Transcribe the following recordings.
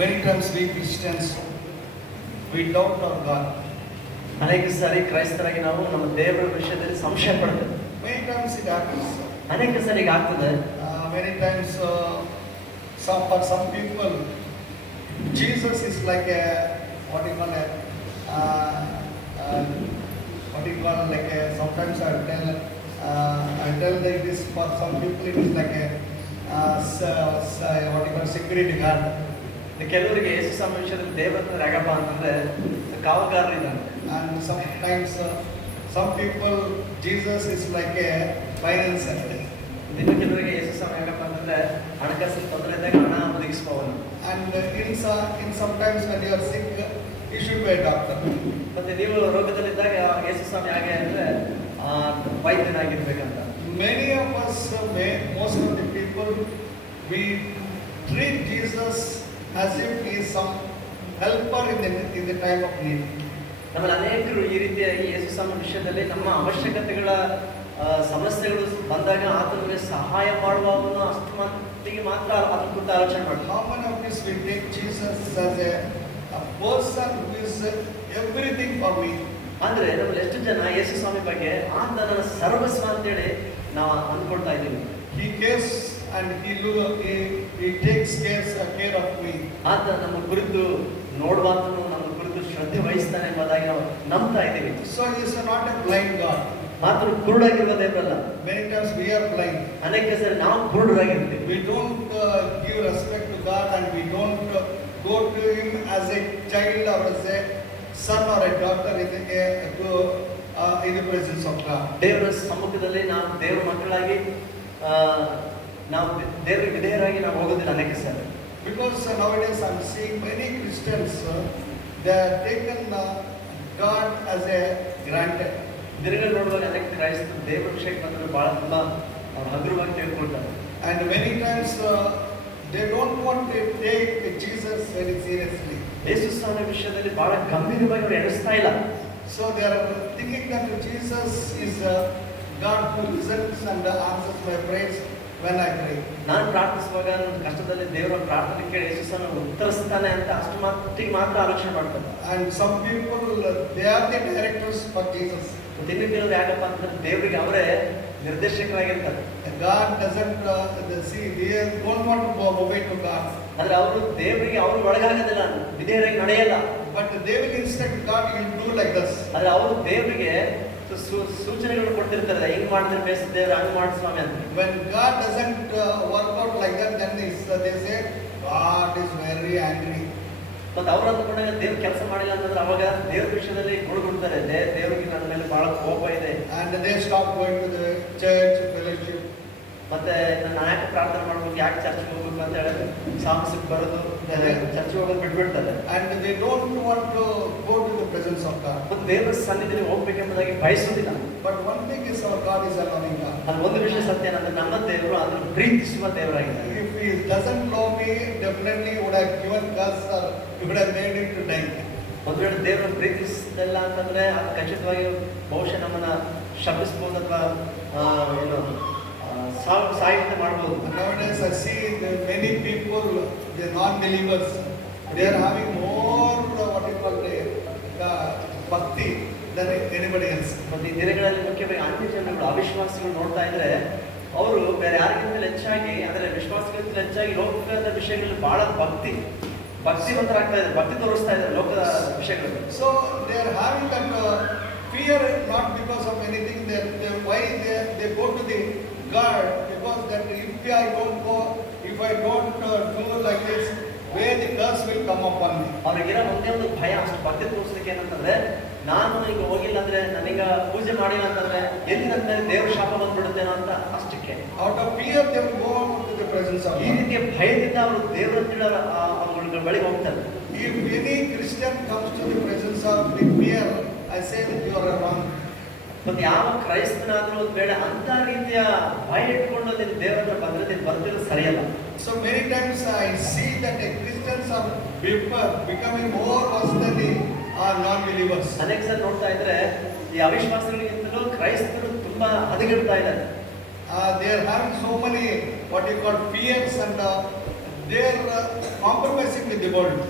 Many times we Christians, we doubt our God. ಅನೇಕ ಸಾರಿ ಕ್ರೈಸ್ತರಾಗಿ ನಾವು ನಮ್ಮ ದೇವರ ವಿಷಯದಲ್ಲಿ ಸಂಶಯ ಪಡ್ತೇವೆ. Many times it happens. ಅನೇಕ ಸಾರಿ ಈಗ ಆಗ್ತದೆ. Many times for some people, Jesus is like a what do you call like a, sometimes I tell that it is for some people it is like a what do you call security guard. ಕೆಲವರಿಗೆ ಯೇಸು ಸ್ವಾಮಿ ವಿಷಯದಲ್ಲಿ ದೇವರ ರಾಗಪ್ಪ ಅಂತಂದ್ರೆ ಕಾವಗಾರರಿದ್ದಾರೆ. And sometimes some people Jesus is like a financer. ಇನ್ನು ಕೆಲವರಿಗೆ ಯೇಸು ಸ್ವಾಮಿ ಯಾಕಪ್ಪ ಅಂತಂದ್ರೆ ಹಣಕಾಸಿನ ತೊಂದರೆ ಇದ್ದಾಗ ಹಣ ಒದಗಿಸಬಹುದು. And in sometimes when you are sick, you should be a doctor. ಮತ್ತೆ ನೀವು ರೋಗದಲ್ಲಿದ್ದಾಗ ಯೇಸು ಸ್ವಾಮಿ ಹಾಗೆ ಅಂದ್ರೆ ವೈದ್ಯನಾಗಿರ್ಬೇಕಂತ. Many of us, most of the people, we treat Jesus as if he is some helper in the time of need. ನಮ್ಮಲ್ಲಿ ಅನೇಕರು ಈ ರೀತಿಯಾಗಿ ಯೇಸು ಸ್ವಾಮಿ ವಿಷಯದಲ್ಲಿ ನಮ್ಮ ಅವಶ್ಯಕತೆಗಳ ಸಮಸ್ಯೆಗಳು ಬಂದಾಗ ಆತನಿಗೆ ಸಹಾಯ ಮಾಡುವವನು ಅಷ್ಟು ಮಟ್ಟಿಗೆ ಮಾತ್ರ ಅದರ ಕುರಿತು ಆಲೋಚನೆ ಮಾಡಿ. How many of us we take Jesus as a person who is everything for me? ಅಂದ್ರೆ ನಮ್ಮಲ್ಲಿ ಎಷ್ಟು ಜನ ಯೇಸು ಸ್ವಾಮಿ ಬಗ್ಗೆ ಆತ ನನ್ನ ಸರ್ವಸ್ವ ಅಂತೇಳಿ ನಾವು ಅಂದ್ಕೊಳ್ತಾ ಇದ್ದೀವಿ. He cares and he takes care of me. ಆತ ನಮ್ಮ ಕುರಿತು ನೋಡುವಂತನು, ನಮ್ಮ ಕುರಿತು ಶ್ರದ್ಧೆ ವಹಿಸ್ತಾನೆ ಎಂಬುದಾಗಿ ನಾವು ನಂಬ್ತಾ ಇದ್ದೀವಿ. So he is not a blind God. ಆತನು ಕುರುಡಾಗಿರುವ ದೇವರಲ್ಲ. Many times we are blind. ಅನೇಕ ಸರಿ ನಾವು ಕುರುಡರಾಗಿರ್ತೀವಿ. We don't give respect to God and we don't go to him as a child or as a son or a daughter in the presence of God. ದೇವರ ಸಮ್ಮುಖದಲ್ಲಿ ನಾವು ದೇವರ ಮಕ್ಕಳಾಗಿ ನಾವು ದೇವರಿಗೆ ವಿಧೇಯರಾಗಿ ನಾವು ಹೋಗೋದಿಲ್ಲ ಅನೇಕ ಸರಿ. Because nowadays I am seeing many Christians, they have taken God as a granted. ದಿನಗಳು ನೋಡುವಾಗ ಅನೇಕ ಕ್ರೈಸ್ತರು ದೇವರ ವಿಷಯಕ್ಕೆ ಬಂದರೆ ಬಹಳ ತುಂಬಾ ಹಗುರವಾಗಿ ತೆಗೆದುಕೊಳ್ತಾರೆ. And many times they don't want to take Jesus very seriously. ಯೇಸು ಸ್ವಾಮಿ ವಿಷಯದಲ್ಲಿ ಬಹಳ ಗಂಭೀರವಾಗಿ ಅವರು ಎಣಿಸ್ತಾ ಇಲ್ಲ. So they are thinking that Jesus is God who listens and answers my prayers when I pray. ನಾನು ಪ್ರಾರ್ಥಿಸುವಾಗ ನನ್ನ ಕಷ್ಟದಲ್ಲಿ ದೇವರ ಪ್ರಾರ್ಥನೆ ಕೇಳಿ ಯೇಸು ಸ್ವಾಮಿ ಉತ್ತರಿಸ್ತಾನೆ ಅಂತ ಅಷ್ಟು ಮಟ್ಟಿಗೆ ಮಾತ್ರ ಆಲೋಚನೆ ಮಾಡ್ತಾರೆ. And some people, they are the directors for Jesus. ಇನ್ನು ಕೆಲವರು ಯಾಕಪ್ಪ ಅಂತಂದ್ರೆ ದೇವರಿಗೆ ಅವರೇ ನಿರ್ದೇಶಕರಾಗಿರ್ತಾರೆ. God doesn't see, they don't want to obey to God. ಆದ್ರೆ ಅವರು ದೇವರಿಗೆ ಅವರು ಒಳಗಾಗೋದಿಲ್ಲ, ವಿಧೇಯರಾಗಿ ನಡೆಯಲ್ಲ. But they will instruct God, you do like this. ಆದ್ರೆ ಅವರು ದೇವರಿಗೆ ಸೂಚನೆಗಳು ಕೊಡ್ತಿರ್ತಾರೆ, ಹಿಂಗ್ ಮಾಡಿದ್ರೆ ಬೇಸ್ ದೇವ್ರ ಹಂಗ್ ಮಾಡಿ ಸ್ವಾಮಿ ಅಂತ. When God doesn't work out like that, then they say God is very angry. ಮತ್ತೆ ಅವ್ರು ಅಂದ್ಕೊಂಡಾಗ ದೇವ್ರ ಕೆಲಸ ಮಾಡಿಲ್ಲ ಅಂತಂದ್ರೆ ಅವಾಗ ದೇವ್ರ ವಿಷಯದಲ್ಲಿ ಗುಣಗುಡ್ತಾರೆ, ದೇವರಿಗೆ ನನ್ನ ಮೇಲೆ ಬಹಳ ಕೋಪ ಇದೆ. And they stop going to the church fellowship. ಮತ್ತೆ ನಾನು ಯಾಕೆ ಪ್ರಾರ್ಥನೆ ಮಾಡ್ಬೇಕು, ಯಾಕೆ ಚರ್ಚ್ಗೆ ಹೋಗ್ಬೇಕು ಅಂತ ಹೇಳಿದ್ರೆ ಸಾಂಸಕ್ಕೆ ಬರೋದು ಚರ್ಚ್ ಹೋಗೋದು ಬಿಟ್ಬಿಡ್ತಾರೆ. And they don't want to go to the presence of God. ಮತ್ತೆ ದೇವರ ಸನ್ನಿಧಿಗೆ ಹೋಗ್ಬೇಕೆಂಬುದಾಗಿ ಬಯಸುವುದಿಲ್ಲ. But one thing is, our God is a loving God. ಅದು ಒಂದು ವಿಷಯ ಸತ್ಯ ಏನಂದ್ರೆ ನಮ್ಮ ದೇವರು ಅದನ್ನು ಪ್ರೀತಿಸುವ ದೇವರಾಗಿದ್ದಾರೆ. If he doesn't love me, definitely would have given us or he would have made it to die. ಒಂದು ವೇಳೆ ದೇವರನ್ನು ಪ್ರೀತಿಸಿಲ್ಲ ಅಂತಂದ್ರೆ ಅದು ಖಚಿತವಾಗಿ ಬಹುಶಃ ನಮ್ಮನ್ನ ಶಪಿಸಬಹುದು ಅಥವಾ ಏನು ಸಾಹಿತ್ಯ ಮಾಡಬಹುದು. Nowadays I see many people, the non-believers, they are having more what you call bhakti than anybody else. ಮತ್ತೆ ಈ ದಿನಗಳಲ್ಲಿ ಮುಖ್ಯವಾಗಿ ಅನ್ಯ ಜನಗಳು ಅವಿಶ್ವಾಸಿಗಳು ನೋಡ್ತಾ ಇದ್ರೆ ಅವರು ಬೇರೆ ಯಾರಿಗಿಂತಲೂ ಹೆಚ್ಚಾಗಿ ಅಂದ್ರೆ ವಿಶ್ವಾಸಕ್ಕಿಂತ ಹೆಚ್ಚಾಗಿ ಲೋಕದ ವಿಷಯಗಳಲ್ಲಿ ಬಹಳ ಭಕ್ತಿವಂತರಾಗ್ತಾ ಇದ್ದಾರೆ, ಭಕ್ತಿ ತೋರಿಸ್ತಾ ಇದ್ದಾರೆ ಲೋಕದ ವಿಷಯಗಳಲ್ಲಿ. So they are having that fear, not because of anything. Why they go to the God? Because that if I don't go, if I don't do like this, where the curse will come upon me. ಅವ್ರಿಗಿರೋ ಒಂದೇ ಒಂದು ಭಯ, ಅಷ್ಟು ಭಕ್ತಿ ತೋರಿಸ್ಲಿಕ್ಕೆ ಏನಂತಂದ್ರೆ ನಾನು ಈಗ ಹೋಗಿಲ್ಲ ಅಂದ್ರೆ ನನಗ ಪೂಜೆ ಮಾಡಿಲ್ಲ ಅಂತಂದ್ರೆ ಎಲ್ಲಿ ನನ್ನ ಮೇಲೆ ದೇವ್ರ ಶಾಪ ಬಂದ್ಬಿಡುತ್ತೇನೋ ಅಂತ ಅಷ್ಟಕ್ಕೆ. Out of fear they will go to the presence of God. ಈ ರೀತಿಯ ಭಯದಿಂದ ಅವರು ದೇವರ ಅವಗಳ ಬಳಿಗೆ ಹೋಗ್ತಾರೆ. If any Christian comes to the presence of the fear, I say that you are wrong. ಮತ್ತೆ ಯಾವ ಕ್ರೈಸ್ತನಾದ್ರೂ ಒಂದು ವೇಳೆ ಅಂತ ರೀತಿಯ ಭಯ ಇಟ್ಕೊಂಡು ನೀನು ದೇವರ ಬಂದ್ರೆ ಬರ್ತಿರೋದು ಸರಿಯಲ್ಲ. So many times I see that Christians are becoming more worse than the non-believers. ಅನೇಕ ಸಲ ನೋಡ್ತಾ ಇದ್ರೆ ಈ ಅವಿಶ್ವಾಸಗಳಿಗಿಂತಲೂ ಕ್ರೈಸ್ತರು ತುಂಬಾ ಹದಗೆಡ್ತಾ ಇದ್ದಾರೆ. They are having so many what you call fears and they are compromising with the world.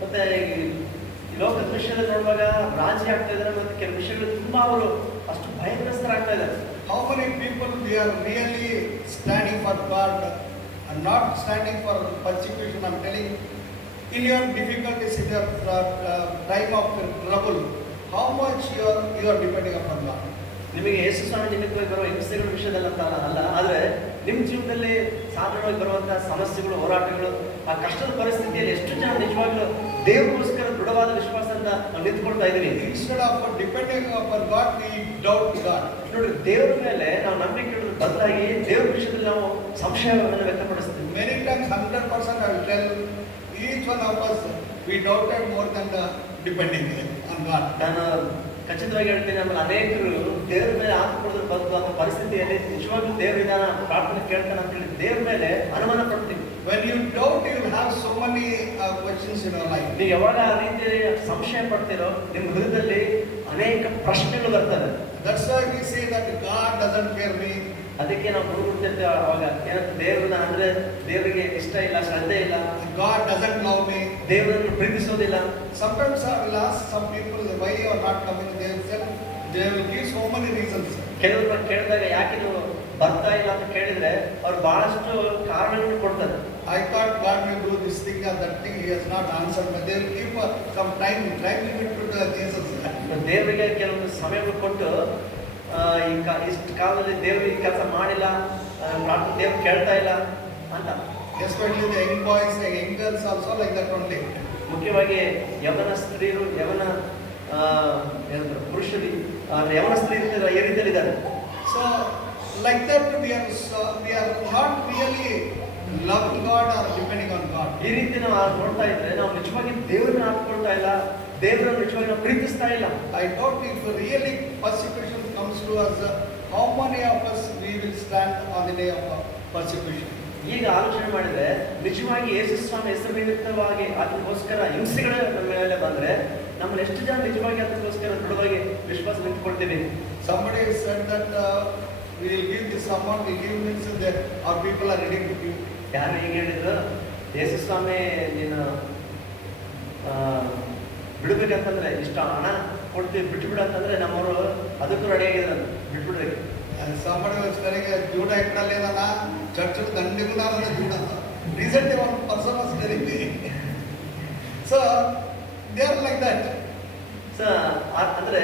ಮತ್ತೆ ಈ ಲೋಕದ ವಿಷಯದಲ್ಲಿ ನೋಡುವಾಗ ರಾಜಿ ಆಗ್ತಾ ಇದ್ದಾರೆ, ಮತ್ತೆ ಕೆಲವು ವಿಷಯಗಳು ತುಂಬಾ ಅವರು ಅಷ್ಟು ಭಯಗ್ರಸ್ತರಾಗ್ತಾ ಇದ್ದಾರೆ. How many people they are really standing for God and not standing for persecution? I'm telling you, in your difficulties, in your time of trouble, how much you are depending upon God. ನಿಮಗೆ ಯೇಸು ಸ್ವಾಮಿ ನಿಮಿತ್ತವಾಗಿ ಬರುವ ಹಿಂಸೆಗಳ ವಿಷಯದಲ್ಲಿ ಅಂತ ಅಲ್ಲ, ಆದರೆ ನಿಮ್ಮ ಜೀವನದಲ್ಲಿ ಸಾಧಾರಣವಾಗಿ ಬರುವಂತಹ ಸಮಸ್ಯೆಗಳು, ಹೋರಾಟಗಳು, ಆ ಕಷ್ಟದ ಪರಿಸ್ಥಿತಿಯಲ್ಲಿ ಎಷ್ಟು ಜನ ನಿಜವಾಗ್ಲೂ ದೇವರಿಗೋಸ್ಕರ ದೃಢವಾದ ವಿಶ್ವಾಸದಿಂದ ನಾವು ನಿಂತ್ಕೊಳ್ತಾ ಇದೀವಿ. Instead of depending upon God, we doubt God. ನೋಡ್ರಿ, ದೇವರ ಮೇಲೆ ನಾವು ನಂಬಿಕೆ ಇಡೋದ್ರ ಬದಲಾಗಿ ದೇವರ ವಿಷಯದಲ್ಲಿ ನಾವು ಸಂಶಯವನ್ನು ವ್ಯಕ್ತಪಡಿಸ್ತೀವಿ. Many times 100% I will tell each one of us, we doubted more than depending on God. ನಾನು ಖಚಿತವಾಗಿ ಹೇಳ್ತೀನಿ, ನಮ್ಮಲ್ಲಿ ಅನೇಕರು ದೇವರ ಮೇಲೆ ಹಾಕಿಕೊಳ್ಳೋದ್ರ ಬದಲು ಅಥವಾ ಪರಿಸ್ಥಿತಿಯಲ್ಲಿ ನಿಜವಾಗ್ಲೂ ದೇವರಿಂದ ಪ್ರಾರ್ಥನೆ ಕೇಳ್ತಾನೆ ಅಂತ ಹೇಳಿ ದೇವರ ಮೇಲೆ ಅನುಮಾನ ಪಡ್ತೀವಿ. When you doubt, you will have so many questions in your life. ನೀವು ಯಾವಾಗ ಆ ರೀತಿ ಸಂಶಯ ಪಡ್ತೀರೋ ನಿಮ್ಮ ಹೃದಯದಲ್ಲಿ ಅನೇಕ ಪ್ರಶ್ನೆಗಳು ಬರ್ತವೆ. That's why we say that God doesn't fear me. ಅದಕ್ಕೆ ನಾವು ಹುಡುಗುತ್ತಿರ್ತೇವೆ ಅವಾಗ ಏನಂತ, ದೇವ್ರನ್ನ ಅಂದ್ರೆ ದೇವರಿಗೆ ಇಷ್ಟ ಇಲ್ಲ, ಶ್ರದ್ಧೆ ಇಲ್ಲ, God doesn't love me. ದೇವರನ್ನು ಪ್ರೀತಿಸೋದಿಲ್ಲ. Sometimes I will ask some people why you are not coming. They will give so many reasons. ಕೆಲವ್ರನ್ನ ಕೇಳಿದಾಗ ಯಾಕೆ ನೀವು ಬರ್ತಾ ಇಲ್ಲ ಅಂತ ಕೇಳಿದ್ರೆ ಅವ್ರು ಬಹಳಷ್ಟು ಕಾರಣಗಳನ್ನು ಕೊಡ್ತಾರೆ. I thought God will do this thing or that thing. He has not answered me. They will give some time limit to Jesus. ದೇವರಿಗೆ ಕೆಲವೊಂದು ಸಮಯಗಳು ಕೊಟ್ಟು ಇಷ್ಟು ಕಾಲದಲ್ಲಿ ದೇವರು ಈ ಕೆಲಸ ಮಾಡಿಲ್ಲ, ಪ್ರಾರ್ಥನೆ ದೇವ್ರು ಕೇಳ್ತಾ ಇಲ್ಲ ಅಂತ. Especially the young boys, the young girls also like that only. ಮುಖ್ಯವಾಗಿ ಯವನ ಸ್ತ್ರೀಯರು, ಯವನ ಪುರುಷರು, ಯವನ ಸ್ತ್ರೀಯರು ಈ ರೀತಿಯಲ್ಲಿ ಇದ್ದಾರೆ. So like that we are not really loving God or depending on God. ಈ ರೀತಿ ನಾವು ನೋಡ್ತಾ ಇದ್ರೆ ನಾವು ನಿಜವಾಗಿ ದೇವರನ್ನ ಹಾಕೊಳ್ತಾ ಇಲ್ಲ, ದೇವರನ್ನು ನಿಜವಾಗಿ ನಾವು ಪ್ರೀತಿಸ್ತಾ ಇಲ್ಲ. I doubt if really persecution comes to us, how many of us we will stand on the day of persecution. ಈಗ ಆಲೋಚನೆ ಮಾಡಿದ್ರೆ ನಿಜವಾಗಿ ಯೇಸು ಸ್ವಾಮಿ ಹೆಸರು ನಿಮಿತ್ತವಾಗಿ ಅದಕ್ಕೋಸ್ಕರ ಹಿಂಸೆಗಳು ನಮ್ಮ ಮೇಲೆ ಬಂದ್ರೆ ನಮ್ಮಲ್ಲಿ ಎಷ್ಟು ಜನ ನಿಜವಾಗಿ ಅದಕ್ಕೋಸ್ಕರ ದೃಢವಾಗಿ ವಿಶ್ವಾಸ ನಿಂತ್ಕೊಳ್ತೀವಿ. Somebody said that we will give this amount, we give means that our people are ready to give. ಯಾರು ಈಗ ಹೇಳಿದ್ರು, ಯೇಸು ಸ್ವಾಮಿ ನೀನು ಬಿಡ್ಬೇಕಂತಂದ್ರೆ ಇಷ್ಟ ಹಣ ಕೊಡ್ತೀವಿ ಬಿಟ್ಬಿಡ ಅಂತಂದ್ರೆ ನಮ್ಮವರು ಅದಕ್ಕೂ ರೆಡಿ ಆಗಿದ್ರು ಬಿಟ್ಬಿಡ್ರಿ. And somebody was telling a Judah Ikralena, church of Dandikuna Judah. Recently one person was telling me. So they are like that. So ಅಂದ್ರೆ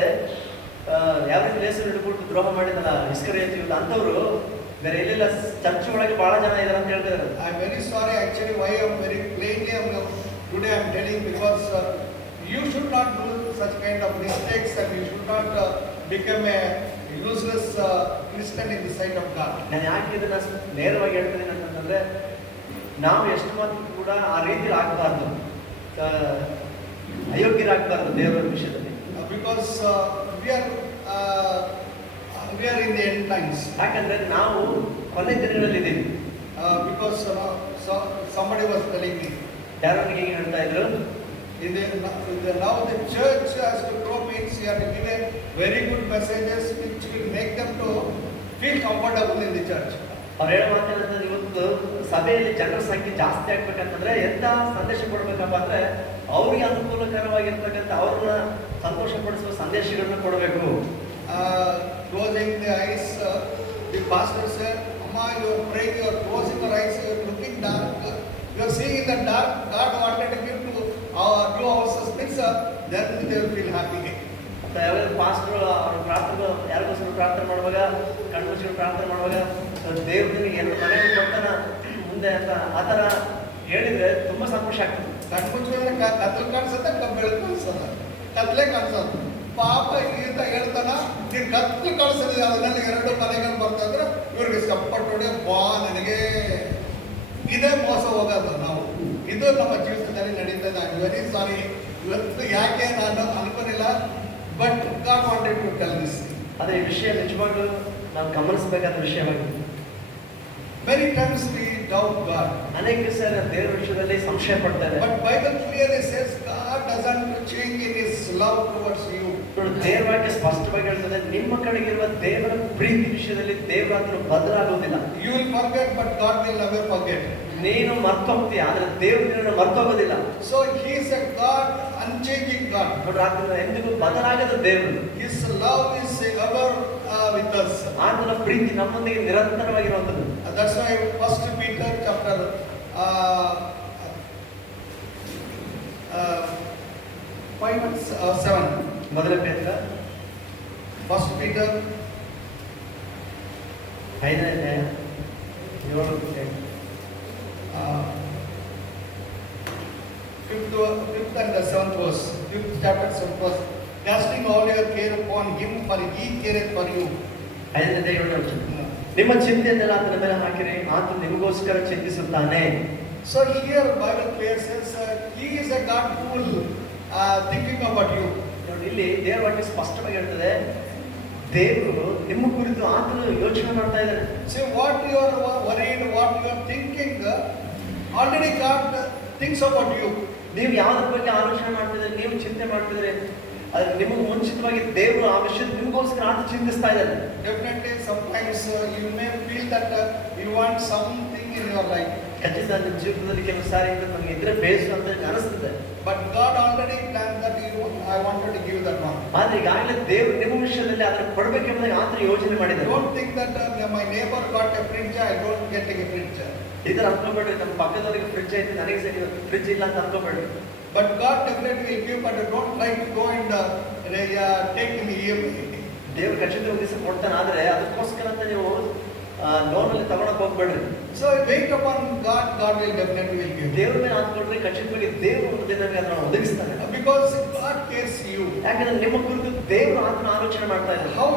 ಯಾವ ರೀತಿ ಹೆಸರು ಹಿಡ್ಕೊಂಡು ದ್ರೋಹ ಮಾಡಿದಲ್ಲ ಇಸ್ಕರಿಯೋತ ಅಂತವ್ರು ಬೇರೆ ಎಲ್ಲೆಲ್ಲ ಚರ್ಚ್ ಒಳಗೆ ಬಹಳ ಜನ ಇದಾರೆ ಅಂತ ಹೇಳ್ತಾರೆ. I am very sorry actually why I am very plainly today I am telling because you should not do such kind of mistakes and you should not become a useless Christian in the sight of God. ನಾನು ಯಾಕೆ ಇದನ್ನ ನೇರವಾಗಿ ಹೇಳ್ತೀನಿ ಅಂತಂದ್ರೆ ನಾವು ಎಷ್ಟು ಮಾತ್ರ ಕೂಡ ಆ ರೀತಿ ಆಗಬಾರ್ದು, ಅಯೋಗ್ಯರಾಗಬಾರ್ದು ದೇವರ ವಿಷಯದಲ್ಲಿ. Because we are in the end times. ಯಾಕಂದ್ರೆ ನಾವು ಕೊನೆ ದಿನಗಳಲ್ಲಿ ಇದ್ದೀವಿ. Because somebody was telling me. ಯಾರು ನನಗೆ ಹೀಗೆ ಹೇಳ್ತಾ ಇದ್ರು, now the church has to grow means you have to give a very good messages which will make them to feel comfortable in the church. ಅವ್ರು ಹೇಳೋ ಮಾತೇನಂತಂದ್ರೆ ಇವತ್ತು ಸಭೆಯಲ್ಲಿ ಜನರ ಸಂಖ್ಯೆ ಜಾಸ್ತಿ ಆಗ್ಬೇಕಂತಂದ್ರೆ ಎಂತ ಸಂದೇಶ ಕೊಡ್ಬೇಕಪ್ಪ ಅಂದ್ರೆ ಅವ್ರಿಗೆ ಅನುಕೂಲಕರವಾಗಿರ್ತಕ್ಕಂಥ ಅವ್ರನ್ನ ಸಂತೋಷ ಪಡಿಸುವ ಸಂದೇಶಗಳನ್ನ ಕೊಡಬೇಕು. Closing the eyes, the pastor said, Amma, you are praying, you are closing your eyes, you are looking dark, you are seeing in the dark. God wanted to give to our things, then they will feel happy. ಯಾವ್ಯಾವ pastor ಅವ್ರ ಪ್ರಾರ್ಥನೆ ಯಾರಿಗೋಸ್ಕರ ಪ್ರಾರ್ಥನೆ ಮಾಡುವಾಗ ಕಣ್ಣು ಮುಚ್ಚಿಕೊಂಡು ಪ್ರಾರ್ಥನೆ ಮಾಡುವಾಗ ದೇವ್ರಿಗೆ ಏನು ಮನೆ ಕೊಡ್ತಾನ ಮುಂದೆ ಅಂತ ಆ ಥರ ಹೇಳಿದ್ರೆ ತುಂಬಾ ಸಂತೋಷ ಆಗ್ತದೆ. ಕಣ್ಣು ಮುಚ್ಚಿದ್ರೆ ಕತ್ಲೆ ಕಾಣಿಸುತ್ತೆ, ಬೆಳಕು ಕಾಣಿಸಲ್ಲ, ಕತ್ಲೆ ಕಾಣಿಸೋದು. ಪಾಪ ಈತ ಹೇಳ್ತಾನ ನೀನು ಕತ್ಲೆ ಕಾಣಿಸೋದಿದೆ ಅದರಲ್ಲಿ 2 ಮನೆಗಳು ಬರ್ತಾ ಇದ್ರೆ ಇವ್ರಿಗೆ ಸಪ್ಪಟ್ಟು ಹೊಡೆ ಬಾ ನನಗೆ ಇದೇ ಮೋಸ ಹೋಗೋದು. ನಾವು ಇದು ನಮ್ಮ ಜೀವಿತದಲ್ಲಿ ನಡೀತದೆ. ಐ ವೆರಿ ಸಾರಿ ಇವತ್ತು ಯಾಕೆ ನಾನು ಅನ್ಕೊಂಡಿಲ್ಲ, but God wanted to tell this. ಆದರೆ ಈ ವಿಷಯ ನಿಜವಾಗ್ಲೂ ನಾವು ಗಮನಿಸಬೇಕಾದ ವಿಷಯವಾಗಿದೆ. Many times we doubt God. ಅನೇಕ ಸಲ ದೇವರ ವಿಷಯದಲ್ಲಿ ಸಂಶಯ ಪಡ್ತಾರೆ. But Bible clearly says God doesn't change in His love towards you. ದೇವರ ವಾಕ್ಯ ಸ್ಪಷ್ಟವಾಗಿ ಹೇಳ್ತದೆ, ನಿಮ್ಮ ಕಡೆಗಿರುವ ದೇವರ ಪ್ರೀತಿ ವಿಷಯದಲ್ಲಿ ದೇವರಾದರೂ ಬದಲಾಗುವುದಿಲ್ಲ. You will forget, but God will never forget. ನೀನು ಮರ್ತೋಗ್ತೀಯ, ಆದ್ರೆ ದೇವರು ನಿನ್ನನ್ನು ಮರ್ತೋಗೋದಿಲ್ಲ. So He is a God, unchanging God. ನೋಡ್ರಿ, ಆತನ ಎಂದಿಗೂ ಬದಲಾಗದ ದೇವರು. His love is ever with us. ಆತನ ಪ್ರೀತಿ ನಮ್ಮೊಂದಿಗೆ ನಿರಂತರವಾಗಿರುವಂಥದ್ದು. That's why First Peter chapter 5 and 7. ಮೊದಲ ಪೇತ್ರ First Peter 5ನೇ ಅಧ್ಯಾಯ 7 fifth and the 7th verse. 5th chapter 7th verse. Casting all your care upon Him, for He careth for you. 5ನೇ ಅಧ್ಯಾಯ 7ನೇ ವಚನ. ನಿಮ್ಮ ಚಿಂತೆಯನ್ನೆಲ್ಲ ಆತನ ಮೇಲೆ ಹಾಕಿರಿ, ಆತನು ನಿಮಗೋಸ್ಕರ ಚಿಂತಿಸುತ್ತಾನೆ. So here Bible clear says He is a God who will thinking about you. ನೋಡಿ, ಇಲ್ಲಿ ದೇವರ ವಾಕ್ಯ ಸ್ಪಷ್ಟವಾಗಿ ಹೇಳ್ತದೆ, ದೇವರು ನಿಮ್ಮ ಕುರಿತು ಆತನು ಯೋಚನೆ ಮಾಡ್ತಾ ಇದ್ದಾರೆ. See what you are worried, what you are thinking, already God thinks about you. ನೀವು ಯಾವುದ್ರ ಬಗ್ಗೆ ಆಲೋಚನೆ ಮಾಡ್ತಿದ್ರೆ, ನೀವು ಚಿಂತೆ ಮಾಡ್ತಿದ್ರೆ, ಅದು ನಿಮಗೆ ಮುಂಚಿತವಾಗಿ ದೇವರು ಆ ವಿಷಯ ನಿಮಗೋಸ್ಕರ ಆತ ಚಿಂತಿಸ್ತಾ ಇದ್ದಾರೆ. Definitely sometimes you may feel that you want something in your life. ಖಚಿತ ನಿಮ್ಮ ಜೀವನದಲ್ಲಿ ಕೆಲವು ಸಾರಿ ನಮಗೆ ಇದ್ರೆ ಬೇಸು ಅಂತ ಅನಿಸ್ತದೆ. But God already planned that I wanted to give that one. ಆದ್ರೆ ಈಗಾಗಲೇ ದೇವರು ನಿಮ್ಮ ವಿಷಯದಲ್ಲಿ ಅದನ್ನು ಕೊಡಬೇಕೆಂಬುದಾಗಿ ಆತ ಯೋಚನೆ ಮಾಡಿದ್ದಾರೆ. Don't think that my neighbor got a fridge, I don't get a fridge. ಇದರ ಅನ್ಕೋಬೇಡ್ರಿ, ನಮ್ಮ ಪಕ್ಕದವರಿಗೆ ಫ್ರಿಡ್ಜ್ ಐತಿ, ನನಗೆ ಸರಿ ಫ್ರಿಡ್ಜ್ ಇಲ್ಲ ಅಂತ ಅನ್ಕೋಬೇಡ್ರಿ. But God definitely will give, but don't try to go and take in EMI. ದೇವರು ಖಚಿತ ದಿವಸ ಕೊಡ್ತಾನೆ, ಆದ್ರೆ ಅದಕ್ಕೋಸ್ಕರ ಅಂತ ನೀವು ಲೋನ್ ಅಲ್ಲಿ ತಗೊಳಕ್ ಹೋಗ್ಬೇಡ್ರಿ. So wait upon God, God will definitely will give. ದೇವ್ರ ಮೇಲೆ ಹಾಕೊಂಡ್ರೆ ಖಚಿತವಾಗಿ ದೇವರು ಒಂದು ದಿನ ಅದನ್ನು ಒದಗಿಸ್ತಾನೆ. Because God cares you. ಯಾಕಂದ್ರೆ ನಿಮ್ಮ ಕುರಿತು ದೇವರು ಆತನ ಆಲೋಚನೆ ಮಾಡ್ತಾ ಇದ್ದಾರೆ. How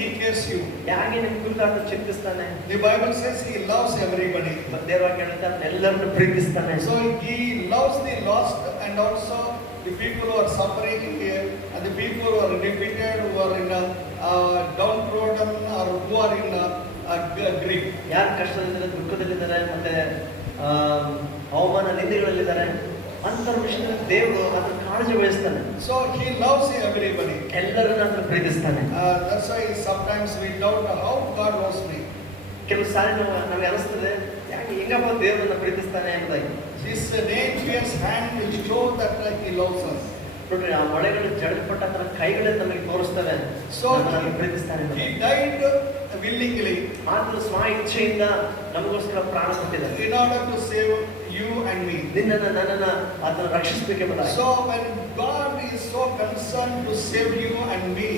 He cares you. ಯಾಕೆ ನಿಮ್ಮ ಕುರಿತು ಆತ ಚಿಂತಿಸ್ತಾನೆ? The Bible says He loves everybody. ದೇವರ ಹೇಳ್ತಾರೆ ಎಲ್ಲರನ್ನು ಪ್ರೀತಿಸ್ತಾನೆ. So He loves the lost and also the people who are suffering here, and the people who are defeated, who are in downtrodden, or who are in grief. ಯಾರು ಕಷ್ಟದಲ್ಲಿದ್ದಾರೆ, ದುಃಖದಲ್ಲಿದ್ದಾರೆ, ಮತ್ತೆ ಅವಮಾನ ನಿಂದೆಗಳಲ್ಲಿದ್ದಾರೆ, ಅಂತರ ವಿಷಯದಲ್ಲಿ ದೇವರು ಅದರ ಕಾಳಜಿ ವಹಿಸ್ತಾನೆ. So He loves everybody. ಎಲ್ಲರನ್ನ ಅದನ್ನು ಪ್ರೀತಿಸ್ತಾನೆ. That's why sometimes we doubt how God loves me. ಕೆಲವು ಸಾರಿ ನಮಗೆ ಅನಿಸ್ತದೆ, ಯಾಕೆ ಹೆಂಗಪ್ಪ ದೇವರನ್ನ ಪ್ರೀತಿಸ್ತಾನೆ ಎಂಬುದಾಗಿ. His nature's hand will show that He loves us. ನೋಡ್ರಿ, ಆ ಮೊಳೆಗಳು ಜಡಲ್ಪಟ್ಟ ತರ ಕೈಗಳೇ ನಮಗೆ ತೋರಿಸ್ತವೆ So ನಮ್ಮನ್ನು ಪ್ರೀತಿಸ್ತಾನೆ. He died willingly ಆತನ ಸ್ವ ಇಚ್ಛೆಯಿಂದ ನಮಗೋಸ್ಕರ ಪ್ರಾಣ ಕೊಟ್ಟಿದ್ದಾನೆ, in order to save you and me. ನಿನ್ನನ್ನ ನನ್ನನ್ನ ಆತನ ರಕ್ಷಿಸಬೇಕೆಂಬುದಾಗಿ. So when God is so concerned to save you and me,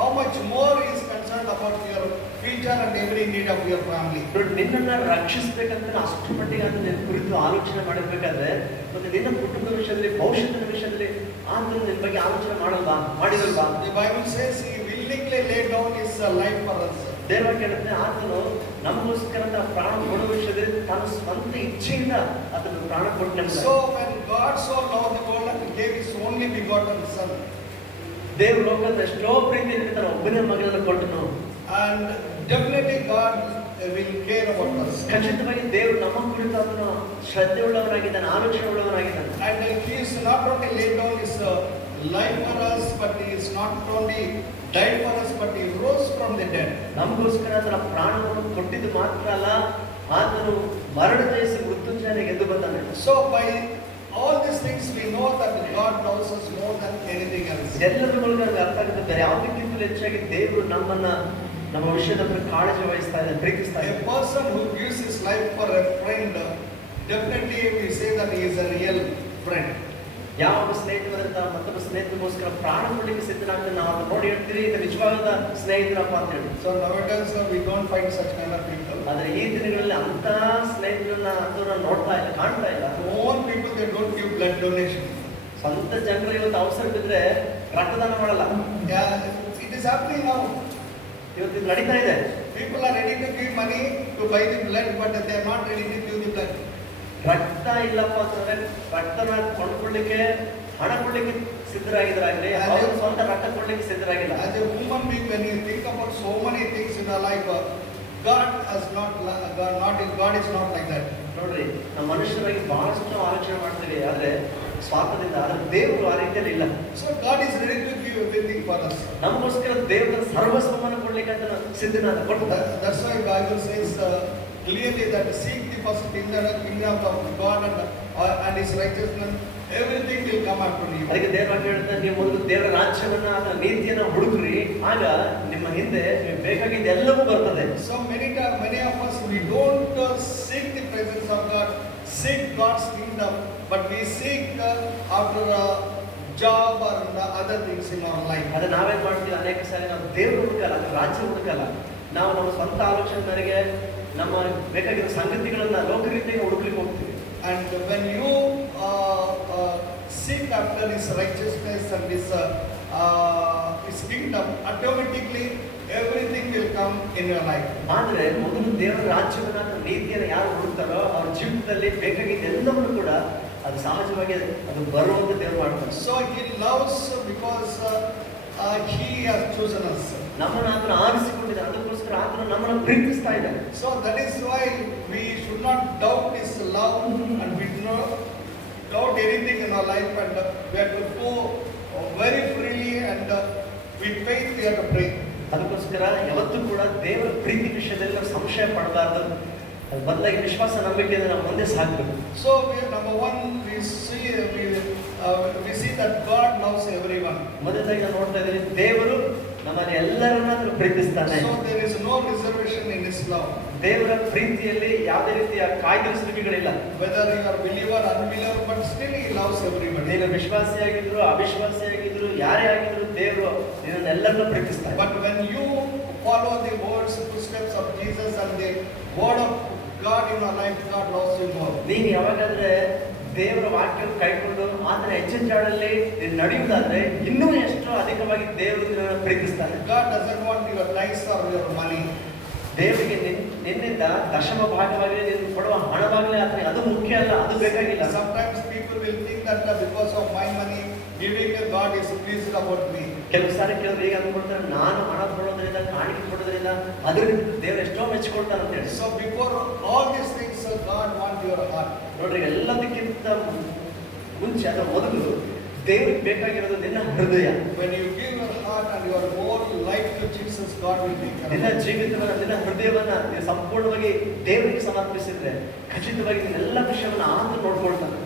how much more He is concerned about your future and every need of your family. ನೋಡಿ, ನಿನ್ನನ್ನ ರಕ್ಷಿಸಬೇಕಂತ ಅಷ್ಟು ಮಟ್ಟಿಗೆ ಅದನ್ನ ನಿನ್ನ ಕುರಿತು ಆಲೋಚನೆ ಮಾಡಿರ್ಬೇಕಾದ್ರೆ, ಮತ್ತೆ ನಿನ್ನ ಕುಟುಂಬದ ವಿಷಯದಲ್ಲಿ, ಭವಿಷ್ಯದ ವಿಷಯದಲ್ಲಿ ಆತನು ನಿನ್ನ ಬಗ್ಗೆ ಆಲೋಚನೆ ಮಾಡಲ್ವಾ, ಮಾಡಿರಲ್ವಾ? The Bible says He willingly laid down His life for us. ದೇವರ ಕೇಳುತ್ತೆ, ಆತನು ನಮಗೋಸ್ಕರ ಪ್ರಾಣ ಕೊಡುವ ವಿಷಯದಲ್ಲಿ ತನ್ನ ಸ್ವಂತ ಇಚ್ಛೆಯಿಂದ ಆತನು ಪ್ರಾಣ ಕೊಟ್ಟನು. So when God so loved the world and He gave His only begotten Son, ದೇವರು ಲೋಕದ ಎಷ್ಟೋ ಪ್ರೀತಿಯಿಂದ ತನ್ನ ಒಬ್ಬನೇ ಮಗನನ್ನು ಕೊಟ್ಟನು. and definitely God will care about us. ಖಚಿತವಾಗಿ ದೇವರು ನಮ್ಮ ಕುರಿತು ಅದನ್ನು ಶ್ರದ್ಧೆ ಉಳ್ಳವನಾಗಿದ್ದಾನೆ, ಆಲೋಚನೆ ಉಳ್ಳವನಾಗಿದ್ದಾನೆ. And He is not only laid down His life for us, but He is not only died for us, but He rose from the dead. ನಮಗೋಸ್ಕರ ತನ್ನ ಪ್ರಾಣವನ್ನು ಕೊಟ್ಟಿದ್ದು ಮಾತ್ರ ಅಲ್ಲ, ಆತನು ಮರಣ ಜಯಿಸಿ ಮೃತ್ಯುಂಜಯನಿಗೆ ಎದ್ದು ಬಂದಾನೆ. So by all these things we know that God loves us more than anything else. ಎಲ್ಲರ ಮೂಲಕ ನಮ್ಗೆ ಅರ್ಥ ಆಗುತ್ತೆ, ಬೇರೆ ಯಾವುದಕ್ಕಿಂತಲೂ ಹೆಚ್ಚಾಗಿ ದೇವರು ನಮ್ಮ ವಿಷಯದ ಬಗ್ಗೆ ಕಾಳಜಿ ವಹಿಸ್ತಾ ಇದೆ, ಪ್ರೀತಿಸ್ತಾ A ಇದೆ. person who gives his life for a friend, definitely we say that he is a real friend. ಯಾವ ಒಬ್ಬ ಸ್ನೇಹಿತರಂತ ಮತ್ತೊಬ್ಬ ಸ್ನೇಹಿತರಿಗೋಸ್ಕರ ಪ್ರಾಣ ಕೊಡಲಿಕ್ಕೆ ಸಿದ್ಧನಾಗ್ತಾನೆ, ನಾವು ಅದನ್ನ ನೋಡಿ ಹೇಳ್ತೀವಿ, ಇದು ನಿಜವಾದ ಸ್ನೇಹಿತರಪ್ಪ ಅಂತ ಹೇಳಿ. So nowadays we don't find such kind of people. ಆದ್ರೆ ಈ ದಿನಗಳಲ್ಲಿ ಅಂತ ಸ್ನೇಹಿತರನ್ನ ಅಂತವ್ರನ್ನ ನೋಡ್ತಾ ಇಲ್ಲ, ಕಾಣ್ತಾ ಇಲ್ಲ. Own people, they don't give blood donation. ಸ್ವಂತ ಜನರು ಇವತ್ತು ಅವಸರ ಬಿದ್ರೆ ರಕ್ತದಾನ ಮಾಡಲ್ಲ. Yeah, it is happening now. ಇವತ್ತು ಇದು ನಡೀತಾ ಇದೆ. People are ready to give money to buy the blood, but they are not ready to give the blood. ರಕ್ತ ಇಲ್ಲಪ್ಪ ಅಂತಂದ್ರೆ ರಕ್ತನ ಕೊಂಡ್ಕೊಳ್ಳಿಕ್ಕೆ ಹಣ ಕೊಡ್ಲಿಕ್ಕೆ ಸಿದ್ಧರಾಗಿದ್ದಾರಾಗಲಿ, ಅವರು ಸ್ವಂತ ರಕ್ತ ಕೊಡ್ಲಿಕ್ಕೆ ಸಿದ್ಧರಾಗಿಲ್ಲ. As a human being, when you think about so many things in our life, God is not like that. ನೋಡ್ರಿ, ನಮ್ಮ ಮನುಷ್ಯರಾಗಿ ಬಹಳಷ್ಟು ಆಲೋಚನೆ ಮಾಡ್ತೀವಿ, ಆದ್ರೆ ಸ್ವಾರ್ಥದಿಂದ. ಆದ್ರೆ ದೇವರು ಆ ರೀತಿಯಲ್ಲಿ ಇಲ್ಲ. So God is ready to give everything for us. ನಮಗೋಸ್ಕರ ದೇವರ ಸರ್ವಸ್ವವನ್ನು ಕೊಡ್ಲಿಕ್ಕೆ ಅಂತ ಸಿದ್ಧನಾದ ಕೊಡ್ತಾರೆ. That's why Bible says clearly that seek the first kingdom of God and His righteousness, everything will come after you. ಅದಕ್ಕೆ ದೇವರ ಹೇಳ್ತಾರೆ, ನೀವು ಮೊದಲು ದೇವರ ರಾಜ್ಯವನ್ನ ಅಥವಾ ನೀತಿಯನ್ನ ಹುಡುಕ್ರಿ, ಆಗ ನಿಮ್ಮ ಹಿಂದೆ ನಿಮಗೆ ಬೇಕಾಗಿದ್ದ ಎಲ್ಲವೂ ಬರ್ತದೆ. So many of us, we don't seek the presence of God, seek God's kingdom, but we seek after a job or other things in our life. ಅದ ನಾವೇನ್ ಮಾಡ್ತೀವಿ, ಅನೇಕ ಸಾರಿ ನಾವು ದೇವರು ಹುಡುಕಲ್ಲ, ರಾಜ್ಯ ಹುಡುಕಲ್ಲ, ನಾವು ನಮ್ಮ ಸ್ವಂತ ಆಲೋಚನೆ ಮೇರೆಗೆ ನಮ್ಮ ಬೇಕಾಗಿರೋ ಸಂಗತಿಗಳನ್ನ ಲೋಕರೀತಿಯಾಗಿ ಹುಡುಕ್ಲಿಕ್ಕೆ ಹೋಗ್ತೀವಿ. And when you seek after His righteousness and His kingdom, automatically everything will come in your life. ಆದ್ರೆ ಮೊದಲು ದೇವರ ರಾಜ್ಯವನ್ನ ಅಥವಾ ನೀತಿಯನ್ನು ಯಾರು ಹುಡುಕ್ತಾರೋ ಅವ್ರ ಜೀವಿತದಲ್ಲಿ ಬೇಕಾಗಿದ್ದ ಎಲ್ಲವನ್ನೂ ಕೂಡ ಅದು ಸಹಜವಾಗಿ ಅದು ಬರುವಂತ ದೇವರು ಮಾಡ್ತಾರೆ. So He loves because He has chosen us. ನಮ್ಮನ್ನು ಆತನು ಆರಿಸಿಕೊಂಡಿದ್ದಾನೆ, ಅದಕ್ಕೋಸ್ಕರ ಆತನು ನಮ್ಮನ್ನು ಪ್ರೀತಿಸ್ತಾ ಇದ್ದಾನೆ. So that is why we should not doubt His love, and we do not doubt anything in our life, and we have to go very freely, and with faith we have to pray. ಅದಕ್ಕೋಸ್ಕರ ಯಾವತ್ತೂ ಕೂಡ ದೇವರ ಪ್ರೀತಿ ವಿಷಯದಲ್ಲಿ ನಾವು ಸಂಶಯ ಪಡಬಾರ್ದು, ಅದು ಬದಲಾಗಿ ವಿಶ್ವಾಸ ನಂಬಿಕೆಯಿಂದ ನಾವು ಮುಂದೆ ಸಾಗಬೇಕು. So number one, we see that God loves everyone. ಮೊದಲಾಗಿ ನಾವು ನೋಡ್ತಾ ಇದ್ದೀವಿ, ದೇವರು ನಮ್ಮನ್ನು ಎಲ್ಲರನ್ನ ಪ್ರೀತಿಸ್ತಾನೆ. So there is no reservation in His love. ದೇವರ ಪ್ರೀತಿಯಲ್ಲಿ ಯಾವುದೇ ರೀತಿಯ ಕಾಯ್ದಿರಿಸುವಿಕೆಗಳಿಲ್ಲ. Whether you are believer, unbeliever, but still He loves everybody. ನೀನು ವಿಶ್ವಾಸಿಯಾಗಿದ್ರು ಅವಿಶ್ವಾಸಿಯಾಗಿದ್ರು ಯಾರೇ ಆಗಿದ್ರು ದೇವರು ನಿನ್ನನ್ನೆಲ್ಲರನ್ನ ಪ್ರೀತಿಸ್ತಾನೆ. But when you follow the words, footsteps of Jesus and the word of God in your life, God loves you more. ನೀನು ಯಾವಾಗಾದ್ರೆ ದೇವರ ವಾಕ್ಯವನ್ನು ಕೈಕೊಂಡು ಆತನ ಹೆಜ್ಜೆಜಾಡಲ್ಲಿ ನೀನು ನಡೆಯುವುದಾದ್ರೆ ಇನ್ನೂ ಎಷ್ಟು ಅಧಿಕವಾಗಿ ದೇವರು ನಿನ್ನನ್ನು ಪ್ರೀತಿಸ್ತಾನೆ. God doesn't want your tithes or your money. ದೇವರಿಗೆ ನಿನ್ನಿಂದ ದಶಮ ಭಾಗವಾಗಲಿ ನೀನು ಕೊಡುವ ಹಣವಾಗಲಿ ಆತನಿಗೆ ಅದು ಮುಖ್ಯ ಅಲ್ಲ, ಅದು ಬೇಕಾಗಿಲ್ಲ. Sometimes people will think that because of my money giving, God is pleased about me. ಕೆಲವು ಸಾರಿ ಕೆಲವರು ಈಗ ಅಂದ್ಕೊಳ್ತಾರೆ, ನಾನು ಹಣ ಕೊಡೋದ್ರಿಂದ ಕಾಣಿಕೆ ಕೊಡೋದ್ರಿಂದ ಅದರಿಂದ ದೇವರು ಎಷ್ಟೋ ಮೆಚ್ಚಿಕೊಳ್ತಾನೆ ಅಂತ ಹೇಳಿ. So before all these things, God wants your heart. ನೋಡ್ರಿ, ಎಲ್ಲದಕ್ಕಿಂತ ಮುಂಚೆ ಅಥವಾ ಮೊದಲು ದೇವರಿಗೆ ಬೇಕಾಗಿರೋದು ನಿನ್ನ ಹೃದಯ. When you give your heart and your whole life to Jesus, God will take care of ನಿನ್ನ you. ಜೀವಿತವನ್ನ, ನಿನ್ನ ಹೃದಯವನ್ನ ನೀನು ಸಂಪೂರ್ಣವಾಗಿ ದೇವರಿಗೆ ಸಮರ್ಪಿಸಿದ್ರೆ ಖಚಿತವಾಗಿ ನಿನ್ನೆಲ್ಲ ವಿಷಯವನ್ನ ಆತ ನೋಡ್ಕೊಳ್ತಾನೆ.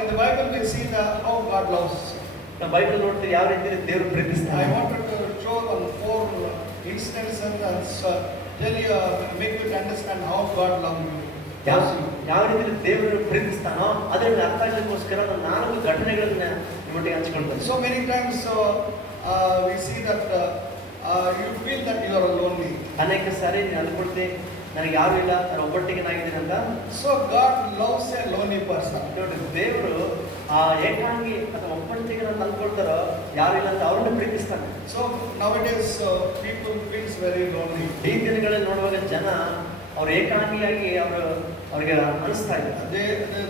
In the Bible we see how God loves. ನಾವು ಬೈಬಲ್ ನೋಡ್ತೀವಿ ಯಾವ ರೀತಿ ದೇವರು ಪ್ರೀತಿಸ್ತಾನೆ. I wanted to show on 4 instances and tell you, make you understand how God loves you. ಯಾವ ರೀತಿ ದೇವರು ಪ್ರೀತಿಸ್ತಾನೋ ಅದರಲ್ಲಿ ಅರ್ಥ ಆಗಲಿಕ್ಕೋಸ್ಕರ ನಾನು 4 ಘಟನೆಗಳನ್ನ ನಿಮ್ಮೊಟ್ಟಿಗೆ ಹಂಚ್ಕೊಳ್ತೇನೆ. So many times we see that you feel that you are lonely. ಅನೇಕ ಸಾರಿ ನೀನು ಅಂದ್ಕೊಳ್ತೀನಿ ನನಗೆ ಯಾರು ಇಲ್ಲ, ನಾನು ಒಬ್ಬಟ್ಟಿಗೆನಾಗಿದ್ದೀನಿ ಅಂತ. So God loves a lonely person. ನೋಡಿ, ದೇವರು ಆ ಏಕಾಂಗಿ ಅಥವಾ ಒಬ್ಬಟ್ಟಿಗೆ ನಾನು ಅಂದ್ಕೊಳ್ತಾರೋ ಯಾರು ಇಲ್ಲ ಅಂತ ಅವ್ರನ್ನ ಪ್ರೀತಿಸ್ತಾನೆ. So nowadays people feels very lonely. ಈ ದಿನಗಳಲ್ಲಿ ನೋಡುವಾಗ ಜನ ಅವ್ರು ಏಕಾಂಗಿಯಾಗಿ ಅವ್ರಿಗೆ ಅನಿಸ್ತಾ ಇದೆ.